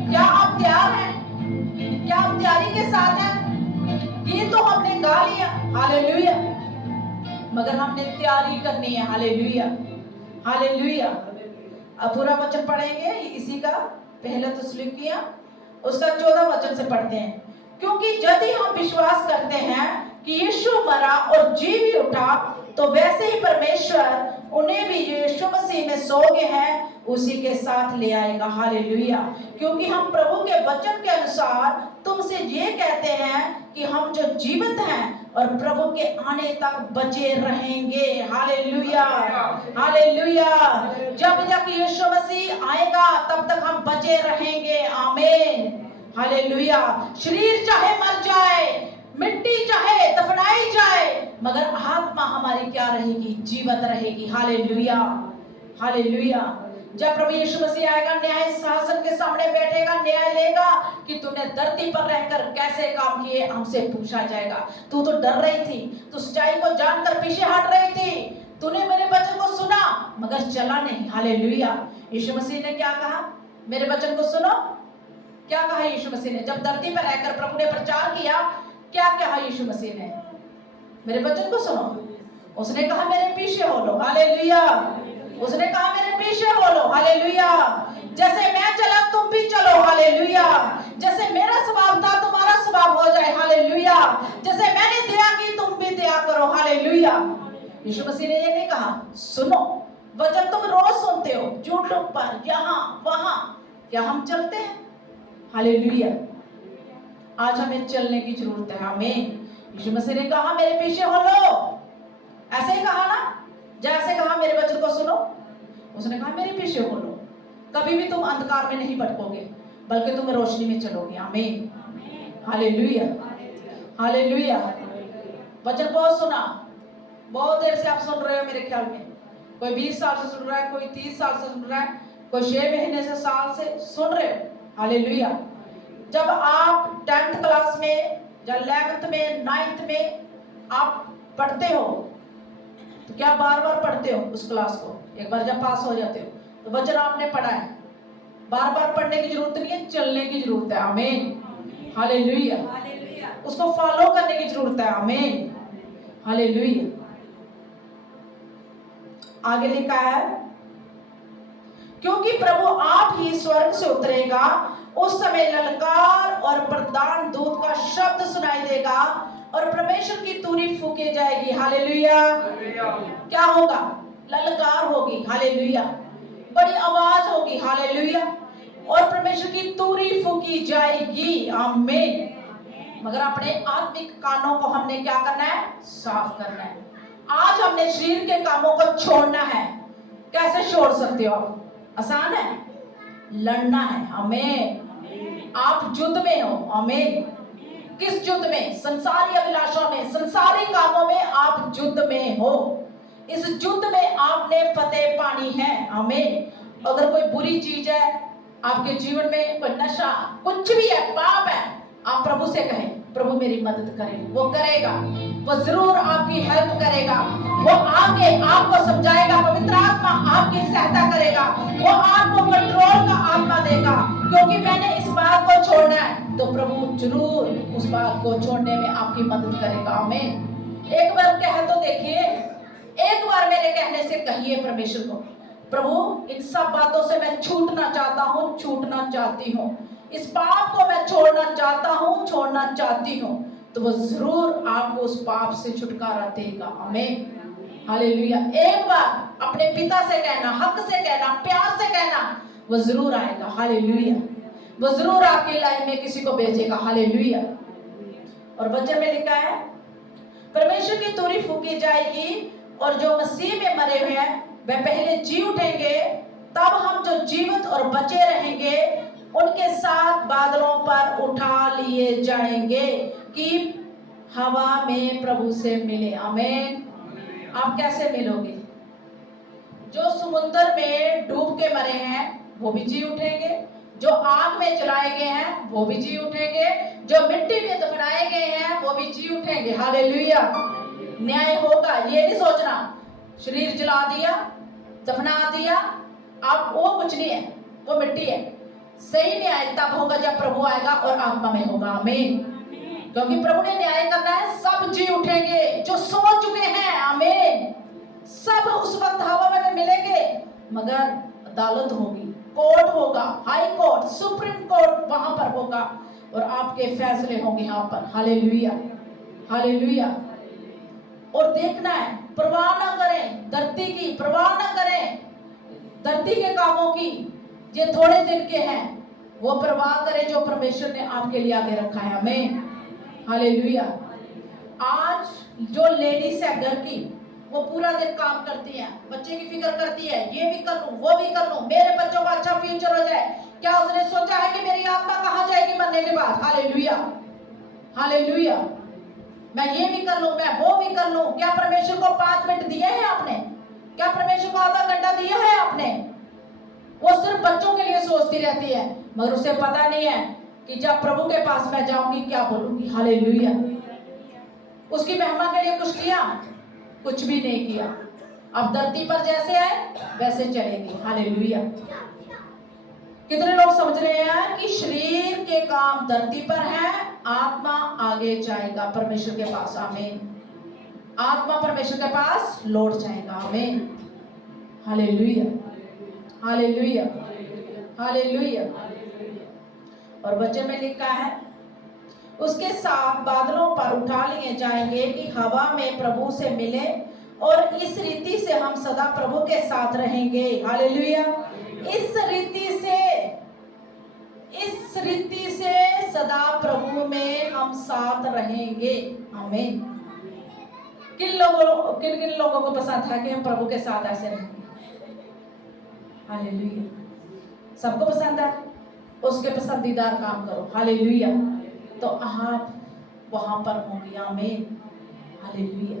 क्या आप तैयार हैं? क्या आप तैयारी के साथ हैं? ये तो हमने गा लिया, हालेलुया, मगर हमने तैयारी करनी है। Hallelujah, hallelujah. अब पूरा वचन पढ़ेंगे इसी का, पहला तसलुकिया उसका 14 वचन से पढ़ते हैं। क्योंकि यदि हम विश्वास करते हैं कि यीशु मरा और जी भी उठा, तो वैसे ही परमेश्वर उन्हें भी यीशु मसीह में सो गए हैं उसी के साथ ले आएगा। हालेलुया। क्योंकि हम प्रभु के वचन के अनुसार तुमसे ये कहते हैं कि हम जो जीवित हैं और प्रभु के आने तक बचे रहेंगे। Hallelujah, hallelujah. जब तक यीशु मसीह आएगा तब तक हम बचे रहेंगे। आमीन, हालेलुया। शरीर चाहे मर जाए, मिट्टी चाहे दफनाई जाए, मगर आत्मा हमारी क्या रहेगी? जीवित रहेगी। Hallelujah, hallelujah. जब प्रभु यीशु मसीह आएगा, न्याय शासन के सामने बैठेगा, न्याय लेगा कि तूने धरती पर रहकर कैसे काम किए, हमसे पूछा जाएगा। तू तो डर रही थी, तू सच्चाई को जानकर पीछे हट रही थी, तूने मेरे वचन को सुना मगर चला नहीं। हालेलुया। यीशु मसीह ने क्या कहा? मेरे वचन को सुनो। क्या कहा यीशु मसीह ने? जब धरती पर रहकर प्रभु ने प्रचार किया, क्या कहा यीशु मसीह ने? मेरे वचन को सुनो। उसने कहा मेरे पीछे हो लो। हालेलुया। उसने कहा मेरे पीछे हो लो। हालेलुया। जैसे मैं चला तुम भी चलो। हालेलुया। जैसे मेरा स्वभाव था तुम्हारा स्वभाव हो जाए। हालेलुया। जैसे मैंने दया की तुम भी दया करो। हालेलुया। यीशु मसीह ने ये नहीं कहा सुनो वचन तुम रोज सुनते हो, यूट्यूब पर, यहाँ वहां, क्या हम चलते हैं? हालेलुया। आज हमें चलने की जरूरत है। हमें यीशु मसीह ने कहा मेरे पीछे हो लो, ऐसे ही कहा ना, जैसे कहा मेरे वचन को सुनो, उसने कहा मेरे पीछे हो लो। कभी भी तुम अंधकार में नहीं भटकोगे, बल्कि तुम रोशनी में चलोगे। आमीन, हालेलुया, हालेलुया। वचन बहुत सुना, बहुत देर से आप सुन रहे हो। मेरे ख्याल में कोई 20 साल से सुन रहा है, कोई 30 साल से सुन रहा है, कोई 6 महीने से, साल से सुन रहे हो। हालेलुया। जब आप 10th क्लास में या 11th में, 9th में आप पढ़ते हो, तो क्या बार बार पढ़ते हो उस क्लास को? एक बार जब पास हो जाते हो तो वचन आपने पढ़ा है, बार बार पढ़ने की जरूरत नहीं है, चलने की जरूरत है। आमीन, हालेलुया। उसको फॉलो करने की जरूरत है। आमीन, हालेलुया। आगे लिखा है क्योंकि प्रभु आप ही स्वर्ग से उतरेगा, उस समय ललकार और प्रधान दूत का शब्द सुनाई देगा और परमेश्वर की तुरी फूकी जाएगी। हालेलुया। क्या होगा? ललकार होगी। हालेलुया। बड़ी आवाज होगी। हालेलुया। और परमेश्वर की तुरी फूकी जाएगी। आमीन। मगर अपने आत्मिक कानों को हमने क्या करना है? साफ करना है। आज हमने शरीर के कामों को छोड़ना है। कैसे छोड़ सकते हो आप? आसान है, लड़ना है। आमीन। आप युद्ध में हो। आमीन। किस युद्ध में? संसारी अभिलाषाओं में, संसारी कामों में आप युद्ध में हो। इस युद्ध में आपने फतेह पानी है। आमीन। अगर कोई बुरी चीज है आपके जीवन में, कोई नशा, कुछ भी है, पाप है, आप प्रभु से कहें, प्रभु मेरी मदद करें। वो करेगा, वो जरूर आपकी हेल्प करेगा। वो आगे आपको समझाएगा। पवित्र आत्मा आपकी सहायता करेगा। वो आपको कंट्रोल का आत्मा देगा। क्योंकि मैंने इस बात को छोड़ना है, तो प्रभु जरूर उस बात को छोड़ने में आपकी मदद करेगा। आमीन। एक बार कह तो देखिए, एक बार मेरे कहने से कहिए परमेश्वर को, प्रभु इन सब बातों से मैं छूटना चाहता हूँ, छूटना चाहती हूँ। इस पाप को मैं छोड़ना चाहता हूँ, छोड़ना चाहती हूँ। तो वो जरूर आपको उस पाप से छुटकारा देगा। आमीन। हालेलुया। एक बार अपने पिता से कहना, हक से कहना, प्यार से कहना, वो जरूर आएगा। हालेलुया। वो जरूर आपकी लाइफ में किसी को भेजेगा। हालेलुया। और वचन में लिखा है, परमेश्वर की तुरी फूकी जाएगी और जो मसीह में मरे हुए हैं वे पहले जी उठेंगे। तब हम जो जीवित और बचे रहेंगे उनके साथ बादलों पर उठा लिए जाएंगे कि हवा में प्रभु से मिले। आमीन। आप कैसे मिलोगे? जो समुद्र में डूब के मरे हैं वो भी जी उठेंगे, जो आग में जलाए गए हैं वो भी जी उठेंगे, जो मिट्टी में दफनाए गए हैं वो भी जी उठेंगे। हालेलुया। न्याय होगा। ये नहीं सोचना शरीर जला दिया, दफना दिया, आप वो कुछ नहीं है, वो मिट्टी है। सही न्याय तब होगा जब प्रभु आएगा और आत्मा में होगा। आमीन। क्योंकि प्रभु ने न्याय करना है। सब जी उठेंगे जो सो चुके हैं। आमीन। सब उस वक्त हवा में मिलेंगे, मगर अदालत होगी, कोर्ट होगा, हाई कोर्ट, सुप्रीम कोर्ट वहां पर होगा और आपके फैसले होंगे यहाँ पर। हालेलुया। हालेलुया। और देखना है, परवाह ना करें धरती की, परवाह ना करें धरती के कामों की, ये थोड़े दिन के हैं। वो परवाह करें जो परमेश्वर ने आपके लिए आगे रखा है। आमीन। हालेलुया। आज जो लेडीज है घर की, वो पूरा दिन काम करती हैं, बच्चे की फिक्र करती है, ये भी कर लूं, वो भी कर लूं, मेरे बच्चों का अच्छा फ्यूचर हो जाए। क्या उसने सोचा है कि मेरी आत्मा कहाँ जाएगी मरने के बाद? हालेलुया। हालेलुया। मैं ये भी कर लूं, मैं वो भी कर लूं। क्या परमेश्वर को 5 मिनट दिए हैं आपने? क्या परमेश्वर को आधा घंटा दिया है आपने? वो सिर्फ बच्चों के लिए सोचती रहती है, मगर उसे पता नहीं है कि जब प्रभु के पास मैं जाऊंगी क्या बोलूंगी। हालेलुया। उसकी महिमा के लिए कुछ किया? कुछ भी नहीं किया। अब धरती पर जैसे आए वैसे चलेंगे। हालेलुया। कितने लोग समझ रहे हैं कि शरीर के काम धरती पर है, आत्मा आगे जाएगा परमेश्वर के पास। आमीन। आत्मा परमेश्वर के पास लौट जाएगा। आमीन। हालेलुया। हालेलुया। हालेलुया। और वचन में लिखा है, उसके साथ बादलों पर उठा लिए जाएंगे कि हवा में प्रभु से मिले और इस रीति से हम सदा प्रभु के साथ रहेंगे। हालेलुया। इस रीति से सदा प्रभु में हम साथ रहेंगे। आमीन। किन लोगों को पसंद है कि हम प्रभु के साथ ऐसे रहेंगे? हालेलुया। सबको पसंद है। उसके पसंदीदार काम करो। हालेलुया। तो आप वहां पर होंगे। आमीन। हालेलुया।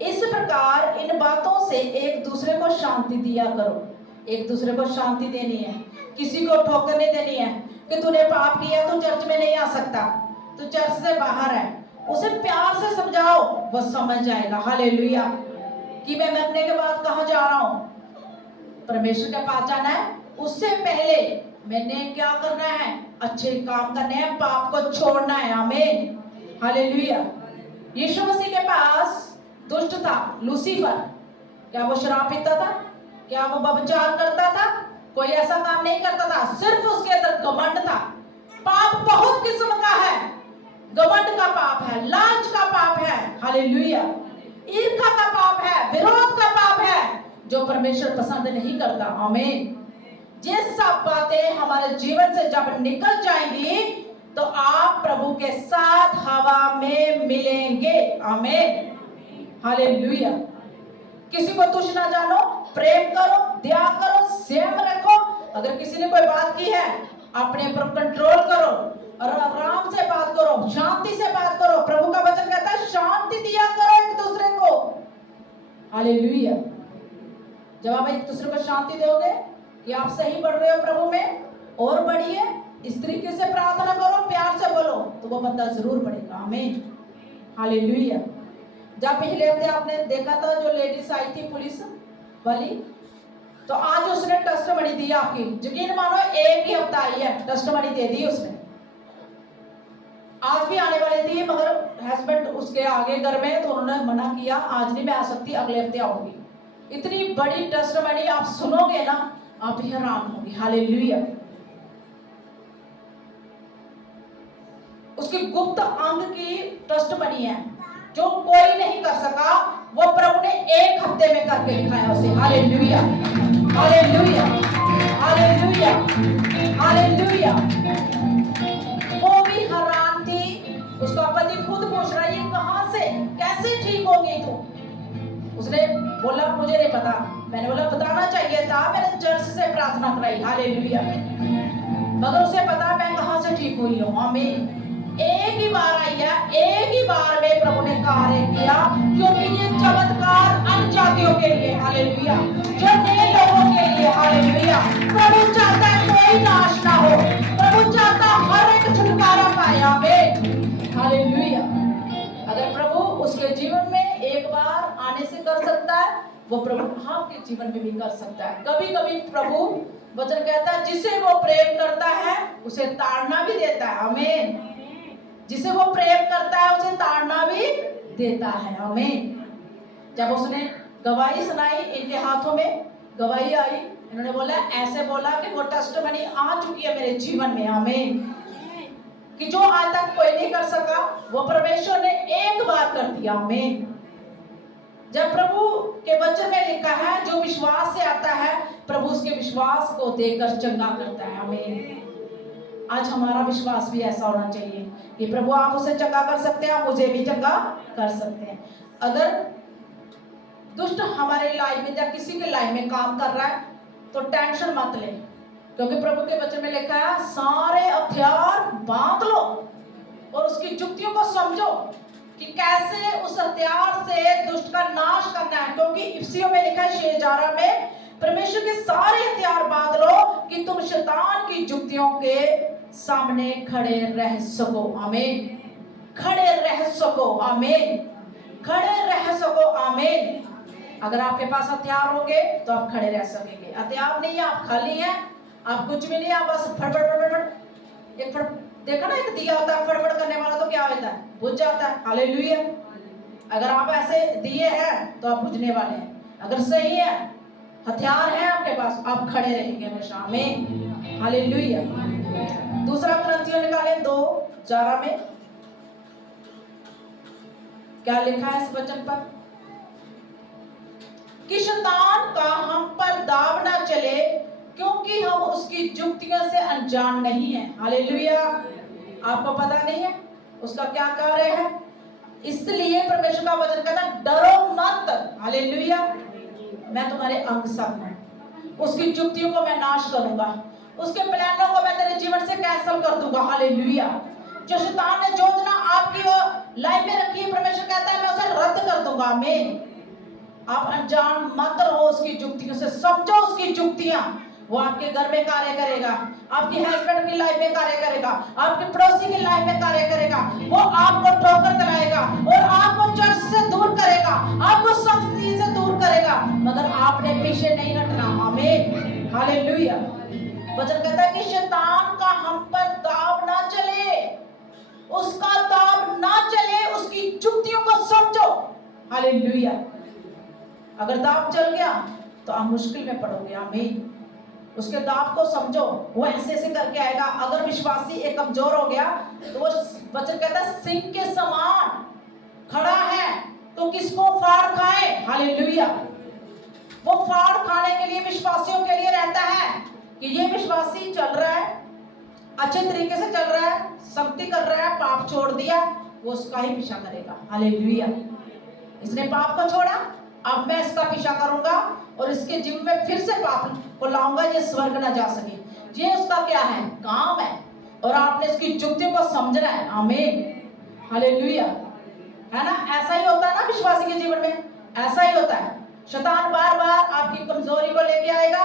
इस प्रकार इन बातों से एक दूसरे को शांति दिया करो। एक दूसरे को शांति देनी है, किसी को ठोकर नहीं देनी है कि तूने पाप किया तो चर्च में नहीं आ सकता, तो चर्च से बाहर है। उसे प्यार से समझाओ, वो समझ जाएगा। हालेलुया। कि मैं मरने के बाद कहाँ जा रहा हूँ? परमेश्वर के पास जाना है। उससे पहले मैंने क्या करना है? अच्छे काम करने हैं, पाप को छोड़ना है। आमीन। हालेलुया। यीशु मसीह के पास दुष्ट था लूसीफर। क्या वो शराब पीता था? क्या वो व्यभिचार करता था? कोई ऐसा काम नहीं करता था। सिर्फ उसके अंदर घमंड था। पाप बहुत किस्म का है। घमंड का पाप है, लालच का पाप है, हालेलुया, ईर्ष्या का पाप है, विरोध का पाप है, जो परमेश्वर पसंद नहीं करता। आमीन। ये सब बातें हमारे जीवन से जब निकल जाएंगी तो आप प्रभु के साथ हवा में मिलेंगे। आमीन, हालेलुया। किसी को तुच्छ ना जानो, प्रेम करो, दया करो, संयम रखो। अगर किसी ने कोई बात की है, अपने ऊपर कंट्रोल करो और आराम से बात करो, शांति से बात करो। प्रभु का वचन कहता है शांति दिया करो एक दूसरे को। हालेलुया। जब आप एक दूसरे को शांति दोगे कि आप सही बढ़ रहे हो प्रभु में, और बढ़िए, इस तरीके से प्रार्थना करो, प्यार से बोलो, तो वो बंदा जरूर बढ़ेगा। आमीन, हालेलुया। जब पिछले हफ्ते आपने देखा था जो लेडीज आई थी पुलिस वाली, तो आज उसने टेस्टमनी दी आपकी। यकीन मानो एक ही हफ्ता आई है, टेस्टमनी दे दी उसने। आज भी आने वाली थी, मगर हस्बैंड उसके आगे घर में, तो उन्होंने मना किया, आज नहीं मैं आ सकती, अगले हफ्ते आऊंगी। इतनी बड़ी टेस्टमनी आप सुनोगे ना, आप हैरान होंगे। हालेलुया। उसकी गुप्त अंग की टेस्टमनी है, जो कोई नहीं कर सका, वो प्रभु ने एक हफ्ते में करके दिखाया उसे। Hallelujah, hallelujah, hallelujah, hallelujah. वो भी हैरान थी, उसका पति खुद पूछ रहा है ये कहां से, कैसे ठीक हो गई तू? उसने बोला मुझे नहीं पता। मैंने बोला बताना चाहिए था, मैंने चर्च से प्रार्थना कराई। हालेलुया। मगर उसे पता मैं कहां से ठीक हुई हूं। आमीन। एक ही बार आई है, एक ही बार में प्रभु ने कार्य किया, क्योंकि ये चमत्कार अन्य जातियों के लिए, हालेलुया, जो नए लोगों के लिए। हालेलुया। प्रभु चाहता है कोई नाश ना हो, प्रभु चाहता हर एक छुटकारा पाए। आमीन, हालेलुया। अगर प्रभु उसके जीवन में एक बार आने से कर सकता है, वो प्रभु आपके जीवन में भी कर सकता है। कभी कभी प्रभु वचन कहता है जिसे वो प्रेम करता है उसे ताड़ना भी देता है। आमीन। जिसे वो प्रेम करता है उसे ताड़ना भी देता है। आमीन। जब उसने गवाही सुनाई, इनके हाथों में गवाही आई, इन्होंने बोला, ऐसे बोला कि वो टेस्टमनी आ चुकी है मेरे जीवन में। आमीन। कि जो आज तक कोई नहीं कर सका, वो परमेश्वर ने एक बार कर दिया। आमीन। जब प्रभु के वचन में लिखा है जो विश्वास से आता है, प्रभु उसके विश्वास को देकर चंगा करता है। आमीन। आज हमारा विश्वास भी ऐसा होना चाहिए कि प्रभु आप उसे चंगा कर सकते हैं, आप मुझे भी चंगा कर सकते हैं। अगर दुष्ट हमारे लाइफ में या किसी के लाइफ में काम कर रहा है तो टेंशन मत ले, क्योंकि प्रभु के वचन में लिखा है सारे हथियार बांध लो और उसकी युक्तियों को समझो कि कैसे उस हथियार से दुष्ट का नाश करना है। क्योंकि इफिसियों में लिखा है 6:11 में, परमेश्वर के सारे हथियार बांध लो कि तुम शैतान की युक्तियों के सामने खड़े रह सको। आमीन। खड़े रह सको। आमीन। खड़े रह सको। आमीन। अगर आपके पास हथियार होंगे तो आप खड़े रह सकेंगे। हथियार नहीं है, आप खाली हैं, आप कुछ भी नहीं, आप बस फड़फड़ फड़फड़। एक फड़ देखा ना, एक दिया होता है फड़फड़ करने वाला, तो क्या होता है, बुझ जाता है। हालेलुया। अगर आप ऐसे दिए हैं तो आप बुझने वाले हैं। अगर सही है, हथियार है आपके पास, आप खड़े रहेंगे हमेशा। आमीन, हालेलुया। दूसरा कुरिन्थियों निकाले 2:11 में क्या लिखा है इस वचन पर, कि शैतान का हम पर दाव ना चले, क्योंकि हम उसकी युक्तियों से अनजान नहीं है। हालेलुया। आपको पता नहीं है उसका क्या कार्य है, इसलिए परमेश्वर का वचन कहता है डरो मत। हालेलुया। मैं तुम्हारे अंग संग हूं, उसकी युक्तियों को मैं नाश करूंगा, उसके प्लानों को मैं तेरे जीवन से कैंसिल कर दूंगा। हालेलुया। जो शैतान ने योजना आपकी लाइफ में रखी है, परमेश्वर कहता है मैं उसे रद्द कर दूंगा। आमीन। आप अनजान मत रहो उसकी युक्तियों से, समझो उसकी युक्तियां। वो आपके घर में कार्य करेगा, आपकी हस्बैंड की लाइफ में कार्य करेगा, आपके पड़ोसी की लाइफ में कार्य करेगा। वो आपको ठोकर दिलाएगा और आपको चर्च से दूर करेगा, आपको संस्कृति से दूर करेगा, मगर आपने पीछे नहीं हटना। आमीन, हालेलुया। वचन कहता है कि शैतान का हम पर दाव ना चले, उसका दाव ना चले, उसकी युक्तियों को समझो। हालेलुया। अगर दाव चल गया तो आप मुश्किल में पड़ोगे। आमीन। उसके दाव को समझो, वो ऐसे ऐसे करके आएगा। अगर विश्वासी एक कमजोर हो गया तो वो वचन कहता है सिंह के समान खड़ा है तो किसको फाड़ खाए। हालेलुया। वो फाड़ खाने के लिए विश्वासियों के लिए रहता है कि ये विश्वासी चल रहा है, अच्छे तरीके से चल रहा है, सख्ती कर रहा है, पाप छोड़ दिया, वो उसका ही पीछा करेगा। हालेलुया। इसने पाप को छोड़ा, अब मैं इसका पीछा करूंगा और इसके जीवन में फिर से पाप को लाऊंगा, ये स्वर्ग ना जा सके। ये उसका क्या है, काम है, और आपने इसकी युक्ति को समझना है। आमीन। हालेलुया। है ना, ऐसा ही होता है ना विश्वासी के जीवन में, ऐसा ही होता है। शैतान बार बार आपकी कमजोरी को लेके आएगा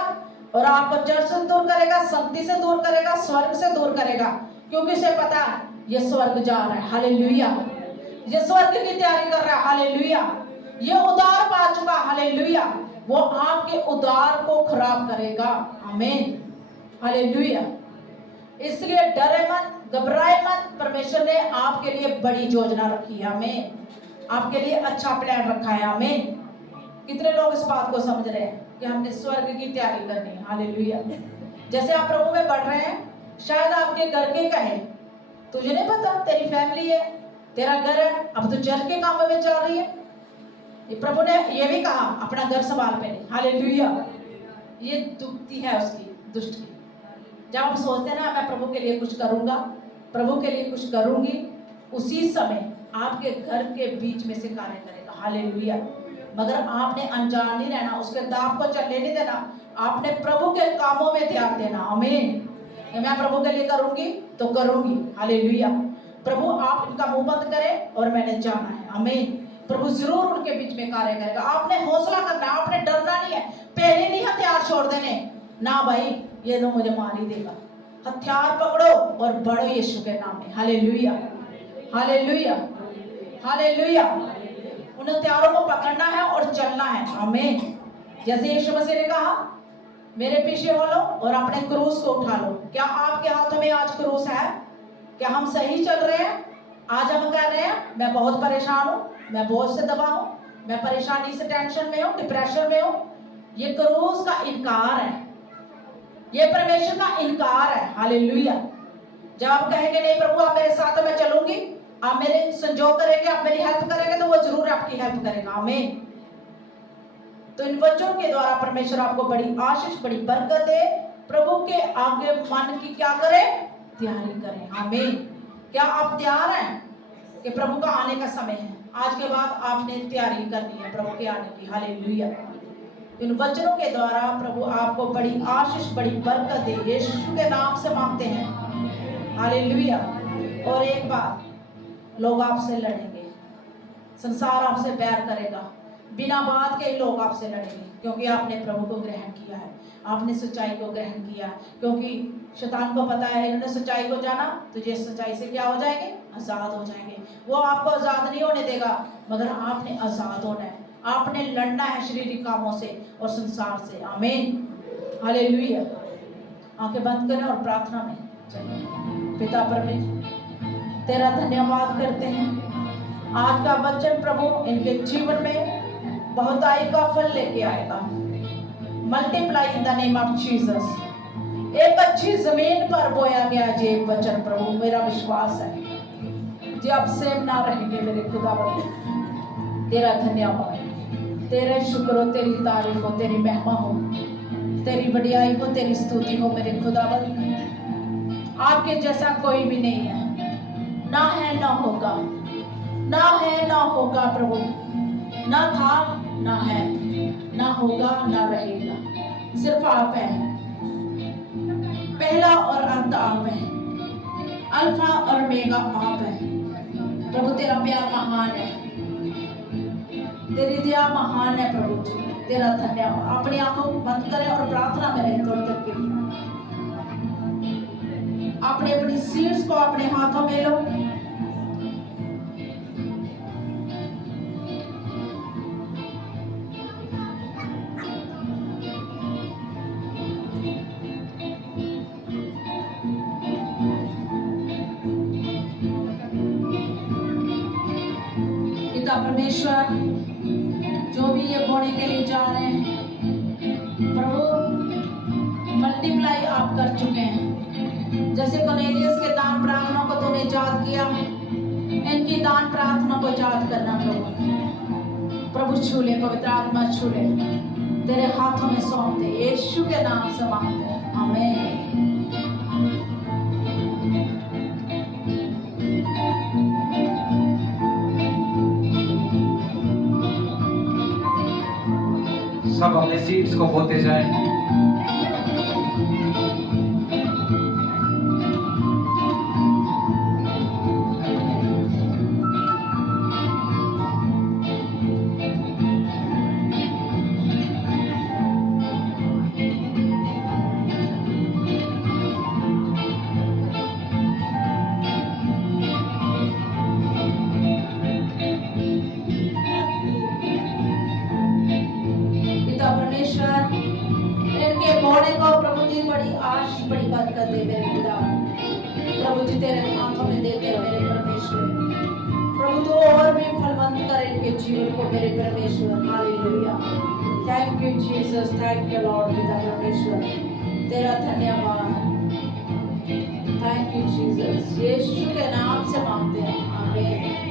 और आपको जड़ से दूर करेगा, शक्ति से दूर करेगा, स्वर्ग से दूर करेगा, क्योंकि उसे पता है ये स्वर्ग जा रहा है। हालेलुया। ये स्वर्ग की तैयारी कर रहा है। हालेलुया। ये उद्धार पा चुका। हालेलुया। वो आपके उद्धार को खराब करेगा। आमीन। हालेलुया। इसलिए डरे मत, घबराए मत। परमेश्वर ने आपके लिए बड़ी योजना रखी है। आमीन। आपके लिए अच्छा प्लान रखा है। आमीन। कितने लोग इस बात को समझ रहे हैं कि हमने स्वर्ग की तैयारी करनी है। हालेलुया। जैसे आप प्रभु में बढ़ रहे हैं, शायद आपके घर के कहे तुझे नहीं पता, तेरी फैमिली है, तेरा घर है, अब तू चर्च के काम में चल रही है। ये प्रभु ने ये भी कहा अपना घर संभाल पहले। हालेलुया। ये दुखती है उसकी, दुष्ट की। जब आप सोचते हैं ना मैं प्रभु के लिए कुछ करूंगा, प्रभु के लिए कुछ करूंगी, उसी समय आपके घर के बीच में से कार्य करेगा। हालेलुया। मगर आपने अनजान नहीं रहना, उसके दाव को चलने नहीं देना, आपने प्रभु के कामों में ध्यान देना। आमीन। मैं प्रभु के लिए करूंगी तो करूंगी। हालेलुया। प्रभु आप इनका मुंह बंद करें और मैंने जाना है। आमीन। प्रभु जरूर उनके बीच में कार्य करेगा। आपने हौसला करना, आपने डरना नहीं है, पहले नहीं हथियार छोड़ देने ना भाई, ये तो मुझे मार ही देगा। हथियार पकड़ो और बढ़ो यीशु के नाम में। हालेलुया। हालेलुया। हालेलुया। उन हथियारों को पकड़ना है और चलना है। आमीन। जैसे यीशु मसीह ने कहा मेरे पीछे हो लो और अपने क्रूस को उठा लो। क्या आपके हाथों में आज क्रूस है? क्या हम सही चल रहे हैं? आज हम कह रहे हैं मैं बहुत परेशान हूँ, मैं बोझ से दबा हूँ, मैं परेशानी से टेंशन में हूँ, डिप्रेशन में हूँ। ये क्रूस का इनकार है, ये परमेश्वर का इनकार है। हालेलुया। जब आप कहेंगे नहीं प्रभु आप मेरे साथ, मैं चलूंगी, आप मेरे संजोग करेंगे, आप मेरी हेल्प करेंगे, तो वो जरूर आपकी हेल्प करेगा। आमीन। तो इन वचनों के द्वारा परमेश्वर आपको बड़ी आशीष, बड़ी बरकत दे। प्रभु के आगे मन की क्या करें, तैयारी करें। आमीन। क्या आप तैयार हैं कि प्रभु का आने का समय है? आज के बाद आपने तैयारी करनी है प्रभु के आने की। हालेलुया। इन वचनों के द्वारा प्रभु आपको बड़ी आशीष, बड़ी बरकत दे। यीशु के नाम से मांगते हैं। हालेलुया। और एक बात, लोग आपसे लड़ेंगे, संसार आपसे बैर करेगा, बिना बात के लोग आपसे लड़ेंगे, क्योंकि आपने प्रभु को ग्रहण किया है, आपने सच्चाई को ग्रहण किया है। क्योंकि शैतान को पता है इन्होंने सच्चाई को जाना तो ये सच्चाई से क्या हो जाएंगे, आजाद हो जाएंगे। वो आपको आजाद नहीं होने देगा, मगर आपने आजाद होना है, आपने लड़ना है शारीरिक कामों से और संसार से। आमीन। हालेलुया। आंखें बंद करें और प्रार्थना में चलें। पिता परमेश्वर तेरा धन्यवाद करते हैं, आज का वचन प्रभु इनके जीवन में बहुताई का फल लेके आएगा। Multiply in the name of Jesus. एक अच्छी जमीन पर बोया गया ये वचन प्रभु, मेरा विश्वास है जी अब सेम ना रहेंगे। मेरे खुदावंद तेरा धन्यवाद, तेरे शुक्र हो, तेरी तारीफ हो, तेरी महिमा हो, तेरी बढ़ियाई हो, तेरी स्तुति हो। मेरे खुदावंद आपके जैसा कोई भी नहीं है, ना है ना होगा, ना है ना होगा प्रभु, ना था ना है, ना होगा ना रहेगा। सिर्फ आप हैं, पहला और अंत आप हैं, अल्फा और ओमेगा आप हैं। प्रभु तेरा प्यार महान है, तेरी दया महान है प्रभु जी, तेरा धन्यवाद। अपनी आंखों बंद करें और प्रार्थना में रहें थोड़ी देर के लिए। आपने अपनी सीड्स को अपने हाथों में लो। पिता परमेश्वर जो भी ये बोने के लिए जा रहे हैं प्रभु, मल्टी याद किया, इनकी दान प्रार्थना को याद करना प्रभु। प्रभु छू ले, पवित्र आत्मा छू ले, तेरे हाथों में सौंप दे, यीशु के नाम से मांगते हैं, आमीन। सब अपने सीट्स को बोलते जाएं। पिता परमेश्वर, इनके बोने को प्रभु जी बड़ी आशीष बड़ी बरकत दे मेरे पिता। प्रभु जी तेरे हाथों में देते हैं मेरे परमेश्वर। प्रभु तो और भी फलवंत कर इनके जीवन को मेरे परमेश्वर। Hallelujah. Thank you Jesus, thank you Lord. पिता परमेश्वर तेरा धन्यवाद। थैंक यू जीसस, यीशु के नाम से मांगते हैं, आमीन।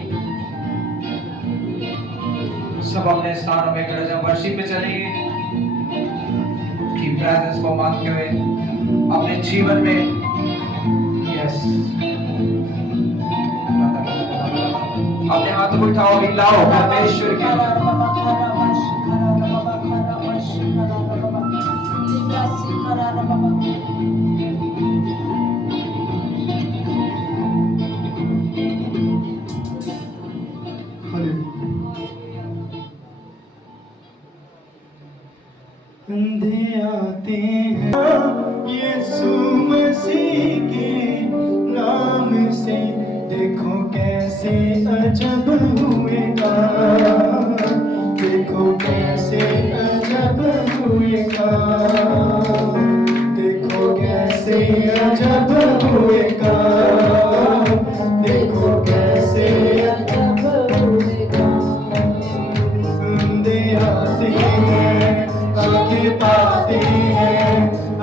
सब अपने स्थानों में खड़े हो वर्शिप में चलेंगे, उसकी प्रेजेंस को मांगते हुए अपने जीवन में। यस, अपने हाथों को उठाओ, हिलाओ परमेश्वर के। अंधे आते हैं यीशु मसीह के नाम से, देखो कैसे अजब हुए काम, देखो कैसे अजब हुए काम, देखो कैसे अजब हुए काम, देखो कैसे अजब हुए काम। अंधे आते हैं आंखें पाते हैं,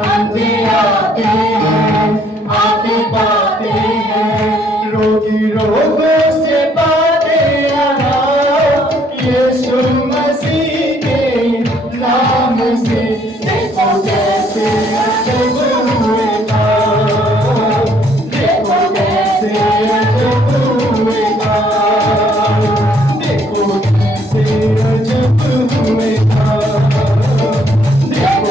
अंधे आते हैं आंखें पाते हैं, रोगी रोगों से पाते आराम, यीशु मसीह के नाम से, देखो कैसे अजब हुए काम, देखो कैसे अजब हुए काम, देखो कैसे अजब हुए काम, देखो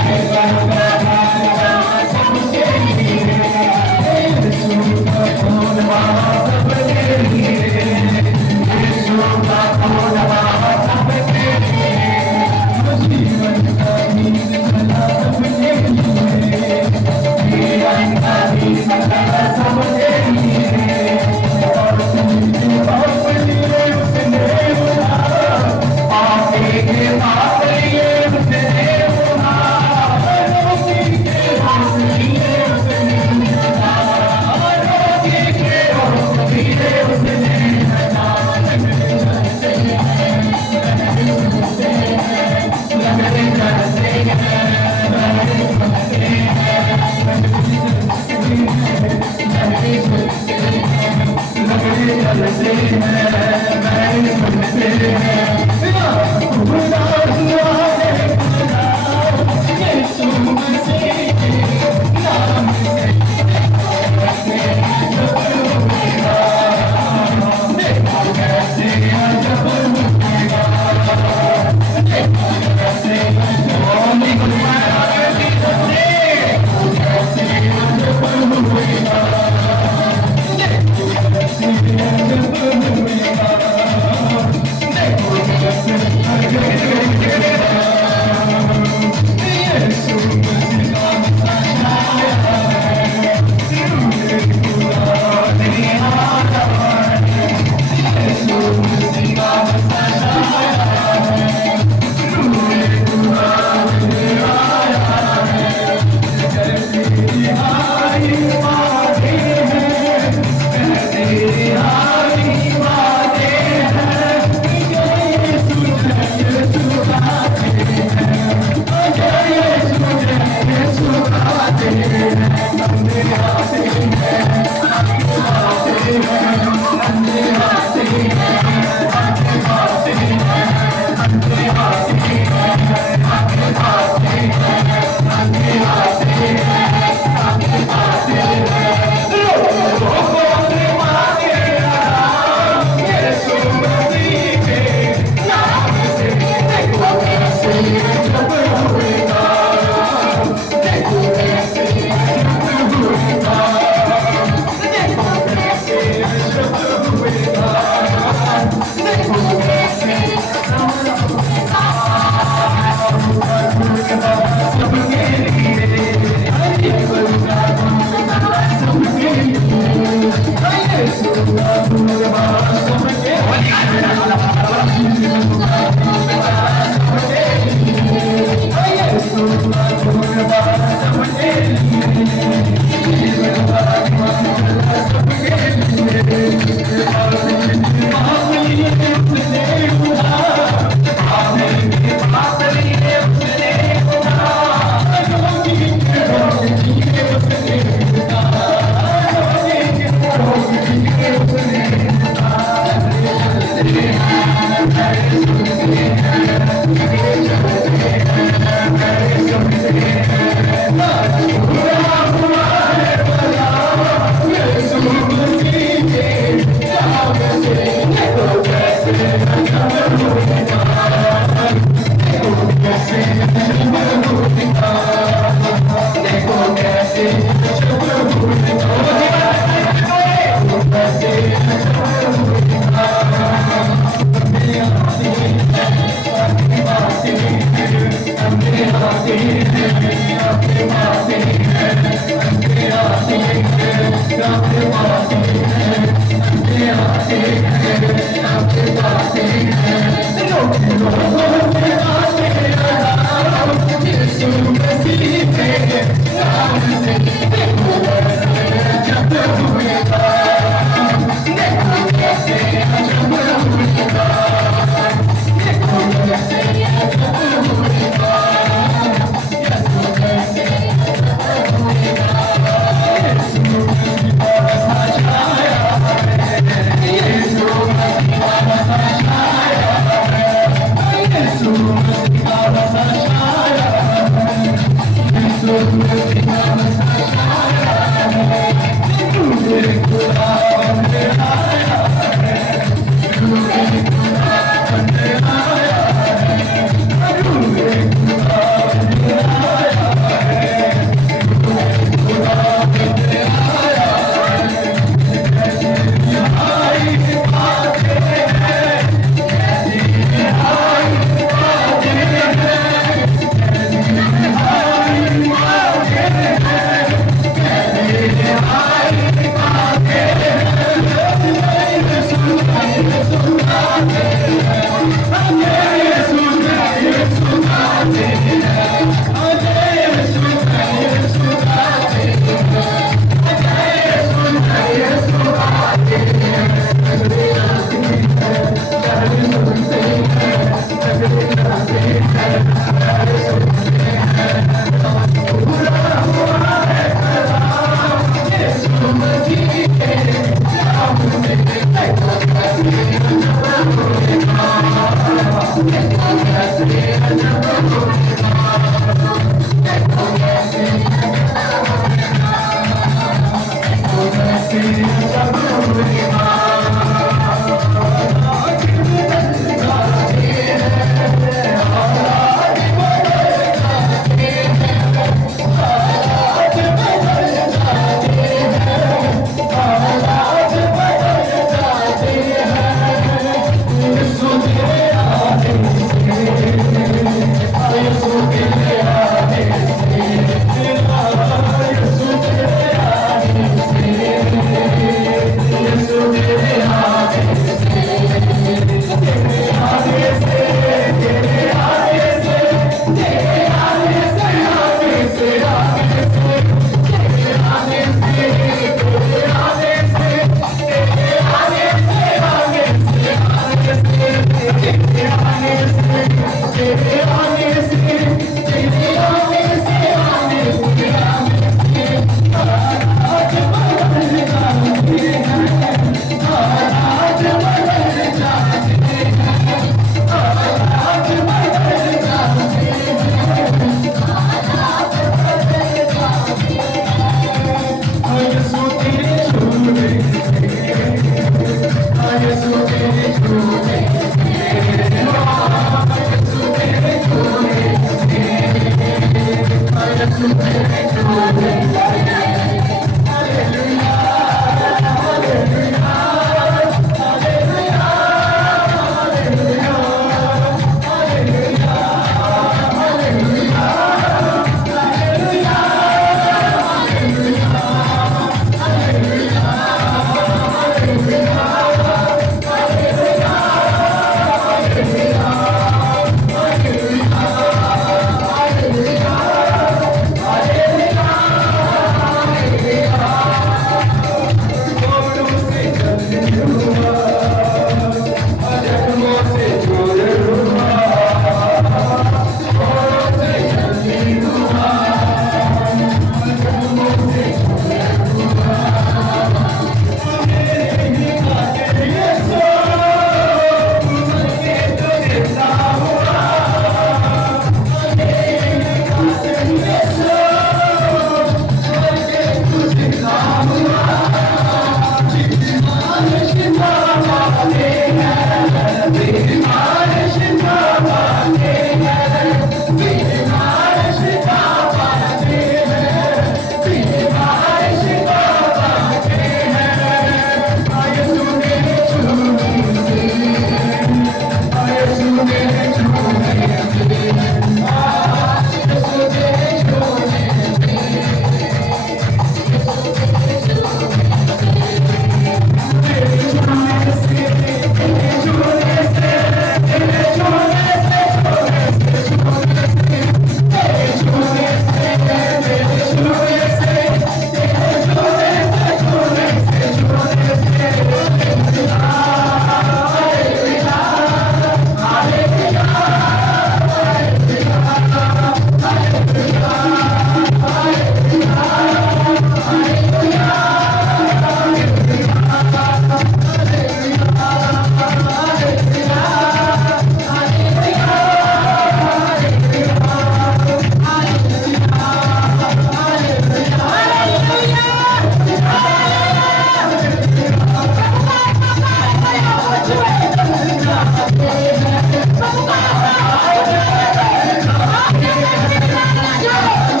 Yeah.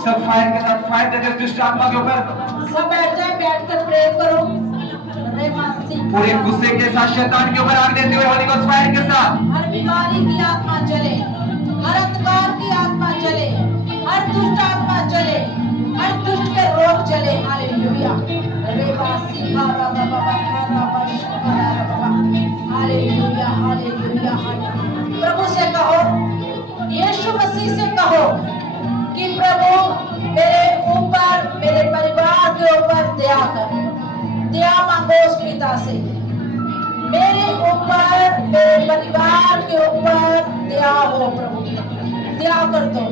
सब फायर के साथ फायर देते हैं दुष्ट आत्मा के ऊपर। सब बैठ जाए, बैठकर प्रे करो। रे मासी पूरे गुस्से के साथ शैतान के ऊपर आग देते हुए होली गोस्ट फायर के साथ हर बीमारी की आत्मा जले, हर अंधकार की आत्मा जले, हर दुष्ट आत्मा जले, हर दुष्ट के रोग जले। हालेलुया। रे मासी खारा बाबा खारा बाबा बाबा। Hallelujah hallelujah hallelujah. प्रभु से कहो, यीशु मसीह से कहो कि प्रभु मेरे ऊपर, मेरे परिवार के ऊपर दया कर। दया मांगो उस पिता से, मेरे ऊपर, मेरे परिवार के ऊपर दया हो प्रभु। दया कर दो,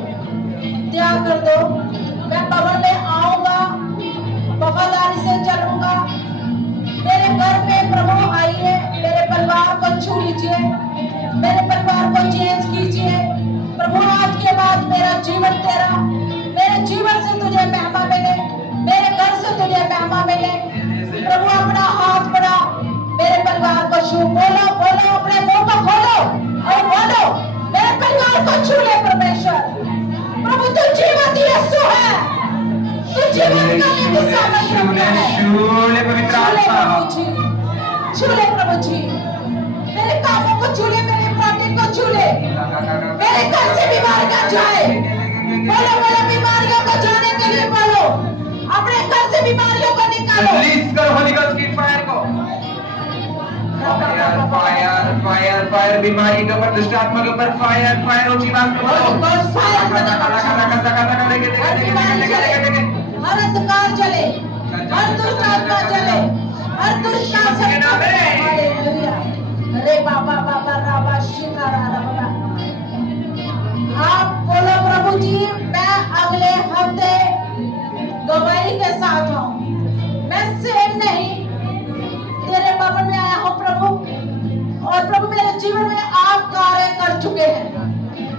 दया कर दो। मैं भवन में आऊंगा, वफादारी से चलूंगा। मेरे घर में प्रभु आइए, मेरे परिवार को छू लीजिए, मेरे परिवार को चेंज कीजिए। प्रभु आज के बाद मेरा जीवन तेरा, मेरे जीवन से तुझे महिमा मिले, मेरे घर से तुझे महिमा मिले। प्रभु अपना हाथ बढ़ा, मेरे परिवार को छू। बोलो बोलो, अपने मुंह को खोलो और बोलो, मेरे परिवार को छू ले परमेश्वर। प्रभु तू जीवन यीशु है, तू जीवन का निधि सामर्थ्य रखता है। छू ले पवित्र आत्मा, छू ले प्रभु जी, मेरे कामों को छू ले, मेरे प्राणी को छू ले, मेरे घर से बीमारियां जाए। बोलो बोलो, बीमारियों को जाने के लिए बोलो, अपने घर से बीमारियों को निकालो। रिलीज करो होली गोस्ट की फायर को। फायर फायर फायर फायर, बीमारी के ऊपर, दुष्ट आत्मा के ऊपर फायर फायर, ऊंची आवाज में बोलो। हर अंधकार जले, हर दुष्ट आत्मा जले, हर दुष्ट आत्मा हालेलुया। रे बाबा बाबा राबा शिकारा राबा। आप बोलो प्रभु जी, मैं अगले हफ्ते गवाही के साथ हूँ। मैं सेम नहीं, तेरे भवन में आया हूँ प्रभु। और प्रभु मेरे जीवन में आप कार्य कर चुके हैं,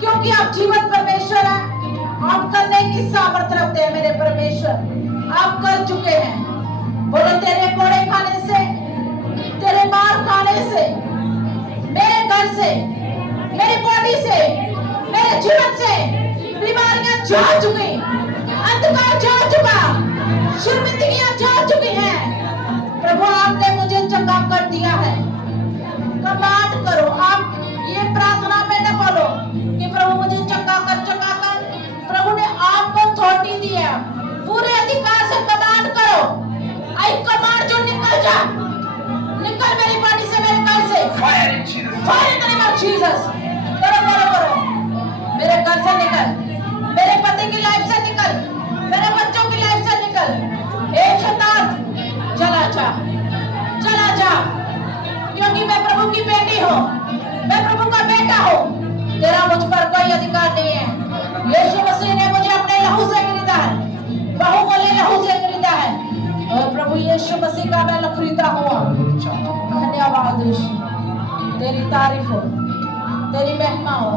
क्योंकि आप जीवन परमेश्वर हैं। आप करने की सामर्थ्य रखते हैं मेरे परमेश्वर। आप कर चुके हैं। बोलो, तेरे कोड़े खाने से, तेरे मार खाने से, मेरे घर से, मेरी बॉडी से, मेरे जीवन से बीमारियां जा चुकी, अंधकार जा चुका, शर्मिंदगियां जा चुकी हैं। प्रभु आपने मुझे चंगा कर दिया है। कमांड करो, आप ये प्रार्थना में न बोलो कि प्रभु मुझे चंगा कर, चंगा कर। प्रभु ने आपको अथॉरिटी दी है, पूरे अधिकार से कमांड करो। आई कमांड, जो निकल जा, निकल मेरी बॉडी से, मेरे घर से। Fire in Jesus, fire in the name of Jesus. करो करो करो, मेरे घर से निकल, मेरे पति की लाइफ से निकल, मेरे बच्चों की लाइफ से निकल। एक शैतान चला जा, चला जा, क्योंकि मैं प्रभु की बेटी हूँ, मैं प्रभु का बेटा हूँ। तेरा मुझ पर कोई अधिकार नहीं है। यीशु मसीह ने मुझे अपने लहू से खरीदा है, बहुमूल्य लहू से खरीदा है। और प्रभु यीशु मसीह का मैं खरीदा हुआ। धन्यवाद यीशु, तेरी तारीफ हो, तेरी महिमा हो।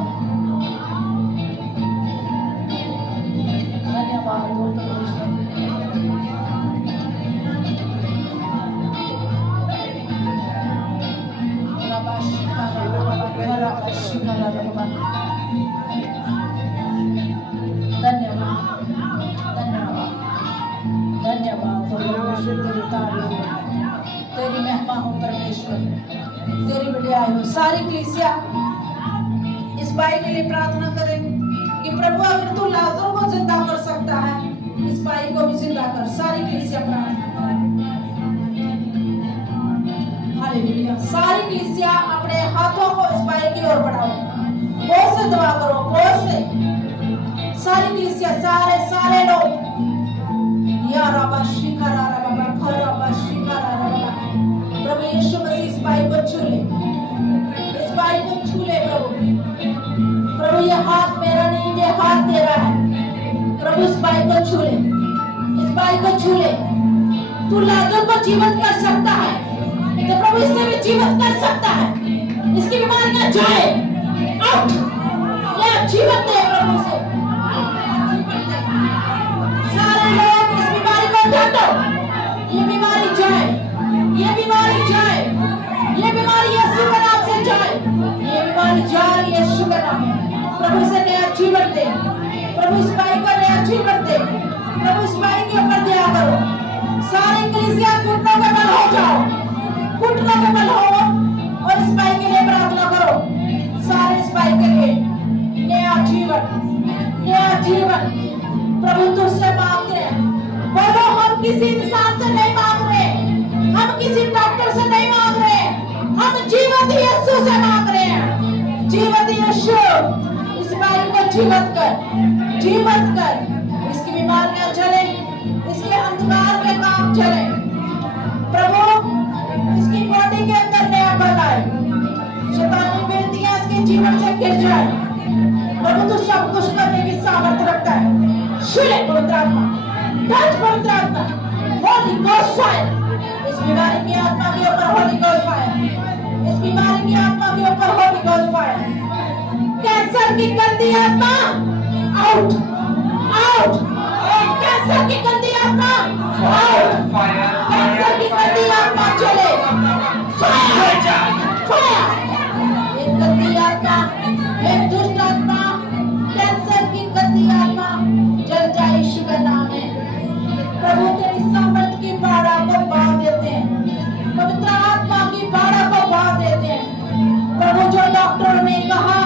धन्यवाद हो परमेश्वर। धन्यवाद, धन्यवाद, धन्यवाद हो परमेश्वर, तेरी तारीफ हो, तेरी महिमा हो परमेश्वर, तेरी बढ़ाई हो। सारी कलीसिया इस भाई के लिए प्रार्थना करें कि प्रभु अगर तू लाजर को जिंदा कर सकता है, इस भाई को भी जिंदा कर। सारी कलीसिया प्रार्थना करें। हालेलुया। सारी कलीसिया अपने हाथों को इस भाई की ओर बढ़ाओ, बहुत से दुआ करो, बहुत से। सारी कलीसिया, सारे लोग या रबा शिकारा रबा खरबा शिकारा रबा। प्रभु यीशु मसीह इस भाई को छू ले, इस भाई को छू ले प्रभु। ये हाथ मेरा नहीं, ये हाथ तेरा है। प्रभु इस भाई को छू ले, इस भाई को छू ले। तू लाजर को जीवित कर सकता है, तो प्रभु इससे भी जीवित कर सकता है। इसकी बीमारियां जाए, आउट। ये जीवन दे प्रभु से। सारे लोग इस बीमारी को ढूंढो, ये बीमारी जाए, ये बीमारी जाए, ये बीमारी यीशु के नाम से जाए, ये बीमारी जाए यीशु के नाम में। प्रभु से नया जीवन दे, प्रभु इस भाई को नया जीवन दे। प्रभु इस भाई के ऊपर दया करो। सारी कलीसिया घुटनों पे बल हो जाओ, घुटनों पे बल हो और इस भाई के लिए प्रार्थना करो। सारे इस भाई के लिए नया जीवन, नया जीवन प्रभु तुझसे मांगते हैं। बोलो, हम किसी इंसान से नहीं मांग रहे, हम किसी डॉक्टर से नहीं मांग रहे, हम जीवंत यीशु से मांग रहे हैं। जीवंत यीशु, इस भाई को जीवंत कर, जीवंत कर। इसकी बीमारियां चले, इसके अंधकार के काम चले। प्रभु इसकी बॉडी के अंदर नया बल आए, शैतानी बेटियां इसके जीवन से गिर जाए। प्रभु तू सब कुछ करने की सामर्थ्य रखता है। शुले पवित्र आत्मा, टच पवित्र आत्मा, होली गोस्ट फायर। इस बीमारी की आत्मा के ऊपर होली गोस्ट फायर, इस बीमारी की आत्मा के ऊपर होली गोस्ट फायर। कैंसर की गंदी आत्मा आउट, आउट। कैंसर की गंदी आत्मा आउट, कैंसर की गंदी आत्मा चले, फायर, फायर। एक गंदी आत्मा, एक दुष्ट आत्मा, कैंसर की गंदी आत्मा जल जाए यीशु के नाम में। प्रभु तेरी सामर्थ की बाड़ा को बांध देते हैं, पवित्र आत्मा की बाड़ा को बांध देते हैं। प्रभु जो डॉक्टर ने कहा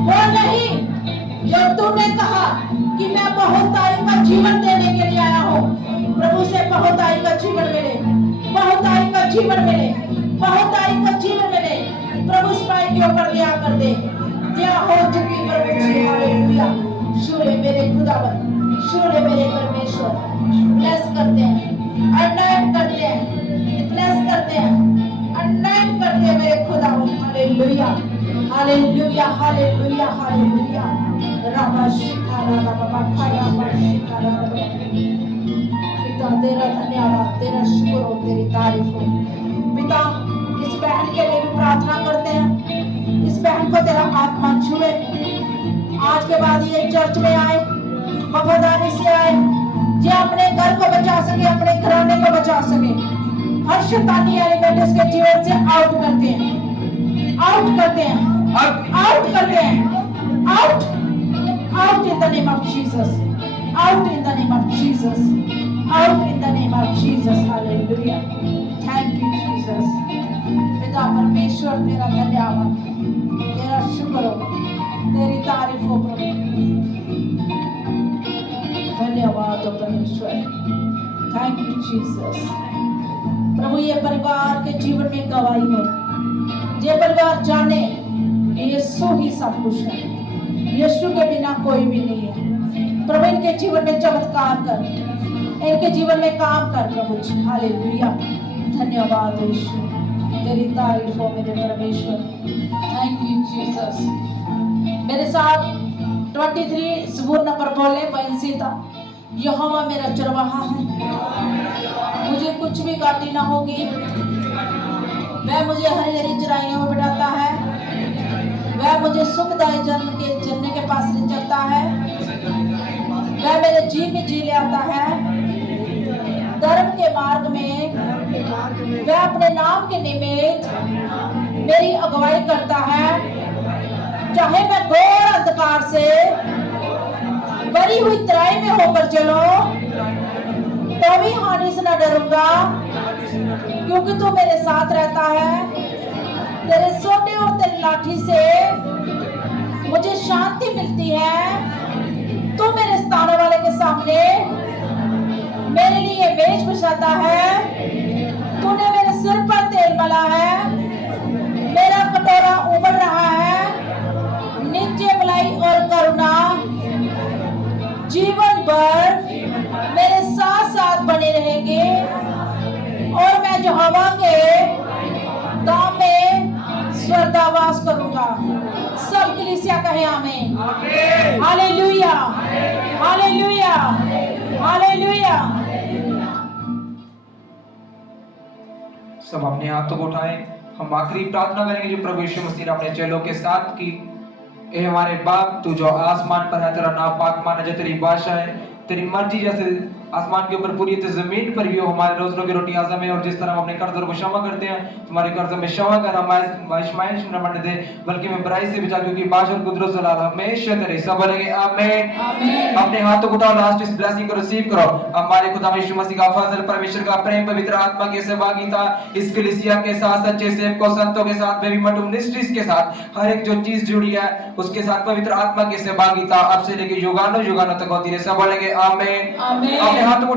वो नहीं, जो तूने कहा कि मैं बहुताई का जीवन देने के लिए आया हूँ। प्रभु से बहुताई का जीवन मिले, बहुताई का जीवन मिले, बहुताई का जीवन मिले। प्रभु इस भाई के ऊपर दया कर दे, दया हो चुकी प्रभु जी। हालेलुया। शूले मेरे खुदावन, शूले मेरे परमेश्वर, ब्लेस करते हैं, अनॉइंट करते हैं, ब्लेस करते हैं, अनॉइंट करते हैं मेरे खुदावन। Hallelujah, hallelujah, hallelujah, hallelujah. रबा शिकारा रबा खरा शिकारा रबा। पिता तेरा धन्यवाद, तेरा शुक्र हो, तेरी तारीफ हो। पिता इस बहन के लिए भी प्रार्थना करते हैं, इस बहन को तेरा आत्मा छुए। आज के बाद ये चर्च में आए, वफादारी से आए, ये अपने घर को बचा सके, अपने घराने को बचा सके। हर शैतानी एलिमेंट इसके जीवन से आउट करते हैं, आउट करते हैं, आउट करते हैं, out, out in the name of Jesus, out in the name of Jesus, out in the name of Jesus. Hallelujah. Thank you Jesus. पिता परमेश्वर तेरा धन्यवाद, तेरा शुक्र हो, तेरी तारीफ हो प्रभु। धन्यवाद हो परमेश्वर। Thank you Jesus. प्रभु ये परिवार के जीवन में गवाही हो, ये परिवार जाने कि यीशु ही सब कुछ है, यीशु के बिना कोई भी नहीं है। प्रभु इनके जीवन में चमत्कार कर, इनके जीवन में काम कर प्रभु जी। हालेलुया। धन्यवाद यीशु, तेरी तारीफ हो मेरे परमेश्वर। Thank you Jesus. मेरे साथ 23 सबूर नंबर बोले वंशिता, यहोवा मेरा चरवाहा है, मुझे कुछ भी घाटी ना होगी। वह मुझे हरी हरी चराइयों में बिठाता है, वह मुझे सुखदायी झरने के पास ले चलता है, वह मेरे जी में जी ले आता है। धर्म के मार्ग में वह अपने नाम के निमित्त मेरी अगुवाई करता है। चाहे मैं घोर अंधकार से भरी हुई तराई में होकर चलो तो भी हानि से न डरूंगा, क्योंकि तू मेरे साथ रहता है। तेरे सोटे और तेरी लाठी से मुझे शांति मिलती है। तू मेरे स्थान वाले के सामने मेरे लिए मेज बिछाता है। तूने मेरे सिर पर तेल मला है, मेरा कटोरा उबल रहा है। नित्य भलाई और करुणा जीवन भर मेरे साथ साथ बने रहेंगे, और मैं यहोवा के धाम में स्वर्गवास करूंगा। सब कलीसिया कहे आमीन। Hallelujah, hallelujah, hallelujah. सब अपने हाथों को उठाएं। हम आखिरी प्रार्थना करेंगे जो प्रभु यीशु मसीह ने अपने चेलों के साथ की। ए हमारे बाप, तू जो आसमान पर है, तेरा नाम पाक माना जाए, तेरी भाषा है, तेरी मर्जी जैसे आसमान के ऊपर पूरी तो जमीन पर भी हो। हमारे रोज की रोटी आज हमें, और जिस तरह हम अपने कर्जों को क्षमा करते हैं, तुम्हारे कर्जों में क्षमा कर, हमारे आजमाइश में न पड़ने दे, बल्कि में बुराई से बचा, क्योंकि बादशाह और कुदरत जलाल हमेशा तेरे। सब बोलेंगे आमीन। अपने हाथों को उठाओ, लास्ट इस ब्लेसिंग को रिसीव करो। हमारे खुदा यीशु मसीह का फजल, परमेश्वर का प्रेम, पवित्र आत्मा की सहभागिता इस कलीसिया के साथ, सच्चे सेवकों संतों के साथ, बेबी मटू मिनिस्ट्रीज के साथ, हर एक जो चीज जुड़ी है उसके साथ पवित्र आत्मा की सहभागिता अब से लेकर युगानों युगानों तक होती रहे। सब बोलेंगे आमीन। आमीन। अपने हाथों